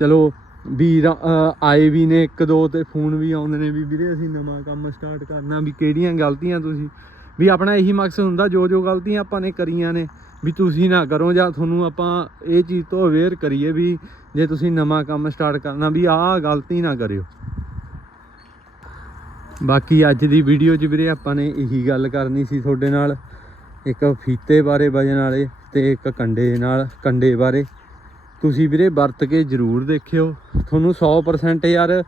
ਚਲੋ ਵੀਰ ਆਏ ਵੀ ਨੇ ਇੱਕ ਦੋ ਤੇ ਫੋਨ ਵੀ ਆਉਂਦੇ ਨੇ ਵੀ ਵੀਰੇ ਅਸੀਂ ਨਵਾਂ ਕੰਮ ਸਟਾਰਟ ਕਰਨਾ ਵੀ ਕਿਹੜੀਆਂ ਗਲਤੀਆਂ ਤੁਸੀਂ? ਵੀ ਆਪਣਾ ਇਹੀ ਮਕਸਦ ਹੁੰਦਾ ਜੋ ਜੋ ਗਲਤੀਆਂ ਆਪਾਂ ਨੇ ਕਰੀਆਂ ਨੇ ਵੀ ਤੁਸੀਂ ਨਾ ਕਰੋ ਜਾਂ ਤੁਹਾਨੂੰ ਆਪਾਂ ਇਹ ਚੀਜ਼ ਤੋਂ ਅਵੇਅਰ ਕਰੀਏ ਵੀ ਜੇ ਤੁਸੀਂ ਨਵਾਂ ਕੰਮ ਸਟਾਰਟ ਕਰਨਾ ਵੀ ਆਹ ਗਲਤੀ ਨਾ ਕਰਿਓ। ਬਾਕੀ ਅੱਜ ਦੀ ਵੀਡੀਓ 'ਚ ਵੀਰੇ ਆਪਾਂ ਨੇ ਇਹੀ ਗੱਲ ਕਰਨੀ ਸੀ ਤੁਹਾਡੇ ਨਾਲ। ਇੱਕ ਫੀਤੇ ਬਾਰੇ ਵਜਨ ਵਾਲੇ ਤੇ ਇੱਕ ਕੰਡੇ ਨਾਲ, ਕੰਡੇ ਬਾਰੇ। ਤੁਸੀਂ ਵੀਰੇ ਵਰਤ ਕੇ ਜ਼ਰੂਰ ਦੇਖਿਓ। ਤੁਹਾਨੂੰ 100% ਯਾਰ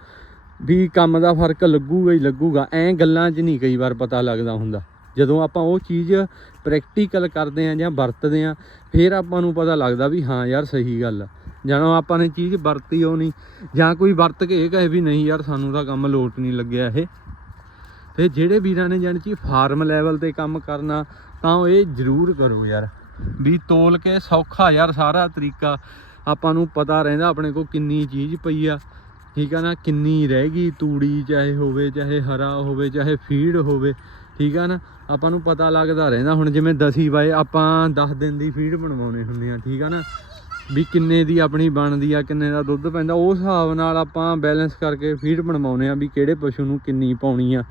ਵੀ ਕੰਮ ਦਾ ਫ਼ਰਕ ਲੱਗੂਗਾ ਹੀ ਲੱਗੂਗਾ। ਐਂ ਗੱਲਾਂ 'ਚ ਨਹੀਂ ਕਈ ਵਾਰ ਪਤਾ ਲੱਗਦਾ ਹੁੰਦਾ। ਜਦੋਂ ਆਪਾਂ ਉਹ ਚੀਜ਼ ਪ੍ਰੈਕਟੀਕਲ ਕਰਦੇ ਆਂ ਜਾਂ ਵਰਤਦੇ ਆਂ ਫਿਰ ਆਪਾਂ ਨੂੰ ਪਤਾ ਲੱਗਦਾ ਵੀ ਹਾਂ ਯਾਰ ਸਹੀ ਗੱਲ ਆ। ਜਦੋਂ ਆਪਾਂ ਨੇ ਚੀਜ਼ ਵਰਤੀ ਉਹ ਨਹੀਂ। ਜਾਂ ਕੋਈ ਵਰਤ ਕੇ ਇਹ ਕਹੇ ਵੀ ਨਹੀਂ ਯਾਰ ਸਾਨੂੰ ਤਾਂ ਕੰਮ ਲੋਟ ਨਹੀਂ ਲੱਗਿਆ ਇਹ। ਤੇ ਜਿਹੜੇ ਵੀਰਾਂ ਨੇ ਜਾਣੀ ਕਿ ਫਾਰਮ ਲੈਵਲ ਤੇ ਕੰਮ ਕਰਨਾ, ਤਾਂ ਉਹ ਇਹ ਜ਼ਰੂਰ ਕਰੋ ਯਾਰ। ਵੀ ਤੋਲ ਕੇ ਸੌਖਾ ਯਾਰ ਸਾਰਾ ਤਰੀਕਾ। ਆਪਾਂ ਨੂੰ ਪਤਾ ਰਹਿੰਦਾ ਆਪਣੇ ਕੋਲ ਕਿੰਨੀ ਚੀਜ਼ ਪਈ ਆ। ਠੀਕ ਆ ਨਾ, ਕਿੰਨੀ ਰਹਿ ਗਈ ਤੂੜੀ, ਚਾਹੇ ਹੋਵੇ, ਚਾਹੇ ਹਰਾ ਹੋਵੇ, ਚਾਹੇ ਫੀਡ ਹੋਵੇ। ਠੀਕ ਆ ਨਾ, ਆਪਾਂ ਨੂੰ ਪਤਾ ਲੱਗਦਾ ਰਹਿੰਦਾ। ਹੁਣ ਜਿਵੇਂ ਦਸੀ ਬਾਏ ਆਪਾਂ 10 ਦਿਨ ਦੀ ਫੀਡ ਬਣਵਾਉਣੀ ਹੁੰਦੀ ਆ, ਠੀਕ ਆ ਨਾ। ਵੀ ਕਿੰਨੇ ਦੀ ਆਪਣੀ ਬਣਦੀ ਆ, ਕਿੰਨੇ ਦਾ ਦੁੱਧ ਪੈਂਦਾ ਉਸ ਹਿਸਾਬ ਨਾਲ ਆਪਾਂ ਬੈਲੈਂਸ ਕਰਕੇ ਫੀਡ ਬਣਵਾਉਨੇ ਆ ਵੀ ਕਿਹੜੇ ਪਸ਼ੂ ਨੂੰ ਕਿੰਨੀ ਪਾਉਣੀ ਆ।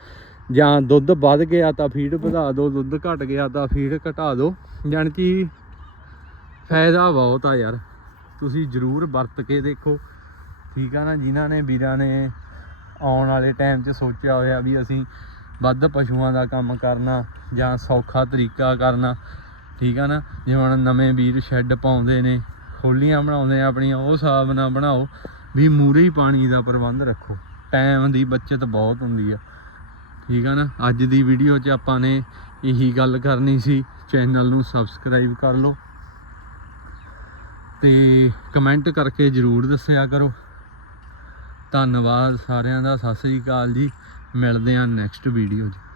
ਜਾਂ ਦੁੱਧ ਵੱਧ ਗਿਆ ਤਾਂ ਫੀਡ ਵਧਾ ਦਿਓ ਦੁੱਧ ਘਟ ਗਿਆ ਤਾਂ ਫੀਡ ਘਟਾ ਦਿਓ ਜਾਣੀ ਕਿ ਫਾਇਦਾ ਬਹੁਤ ਆ ਯਾਰ। ਤੁਸੀਂ ਜ਼ਰੂਰ ਵਰਤ ਕੇ ਦੇਖੋ। ਠੀਕ ਆ ਨਾ, ਜਿਨ੍ਹਾਂ ਨੇ ਵੀਰਾਂ ਨੇ ਆਉਣ ਵਾਲੇ ਟਾਈਮ 'ਚ ਸੋਚਿਆ ਹੋਇਆ ਵੀ ਅਸੀਂ ਵੱਧ ਪਸ਼ੂਆਂ ਦਾ ਕੰਮ ਕਰਨਾ ਜਾਂ ਸੌਖਾ ਤਰੀਕਾ ਕਰਨਾ। ਠੀਕ ਆ ਨਾ, ਜਿਵੇਂ ਹੁਣ ਨਵੇਂ ਵੀਰ ਸ਼ੈੱਡ ਪਾਉਂਦੇ ਨੇ, ਖੋਲੀਆਂ ਬਣਾਉਂਦੇ ਆ ਆਪਣੀਆਂ, ਉਹ ਹਿਸਾਬ ਨਾਲ ਬਣਾਓ ਵੀ ਮੂਰੇ ਹੀ ਪਾਣੀ ਦਾ ਪ੍ਰਬੰਧ ਰੱਖੋ। ਟਾਈਮ ਦੀ ਬਚਤ ਬਹੁਤ ਹੁੰਦੀ ਆ। ਠੀਕ ਆ ਨਾ, ਅੱਜ ਦੀ ਵੀਡੀਓ 'ਚ ਆਪਾਂ ਨੇ ਇਹੀ ਗੱਲ ਕਰਨੀ ਸੀ ਚੈਨਲ ਨੂੰ ਸਬਸਕ੍ਰਾਈਬ ਕਰ ਲਓ। ਤੇ ਕਮੈਂਟ ਕਰਕੇ ਜਰੂਰ ਦੱਸਿਆ ਕਰੋ। ਧੰਨਵਾਦ ਸਾਰਿਆਂ ਦਾ, ਸਤਿ ਸ੍ਰੀ ਅਕਾਲ ਜੀ। ਮਿਲਦੇ ਹਾਂ ਨੈਕਸਟ ਵੀਡੀਓ 'ਚ।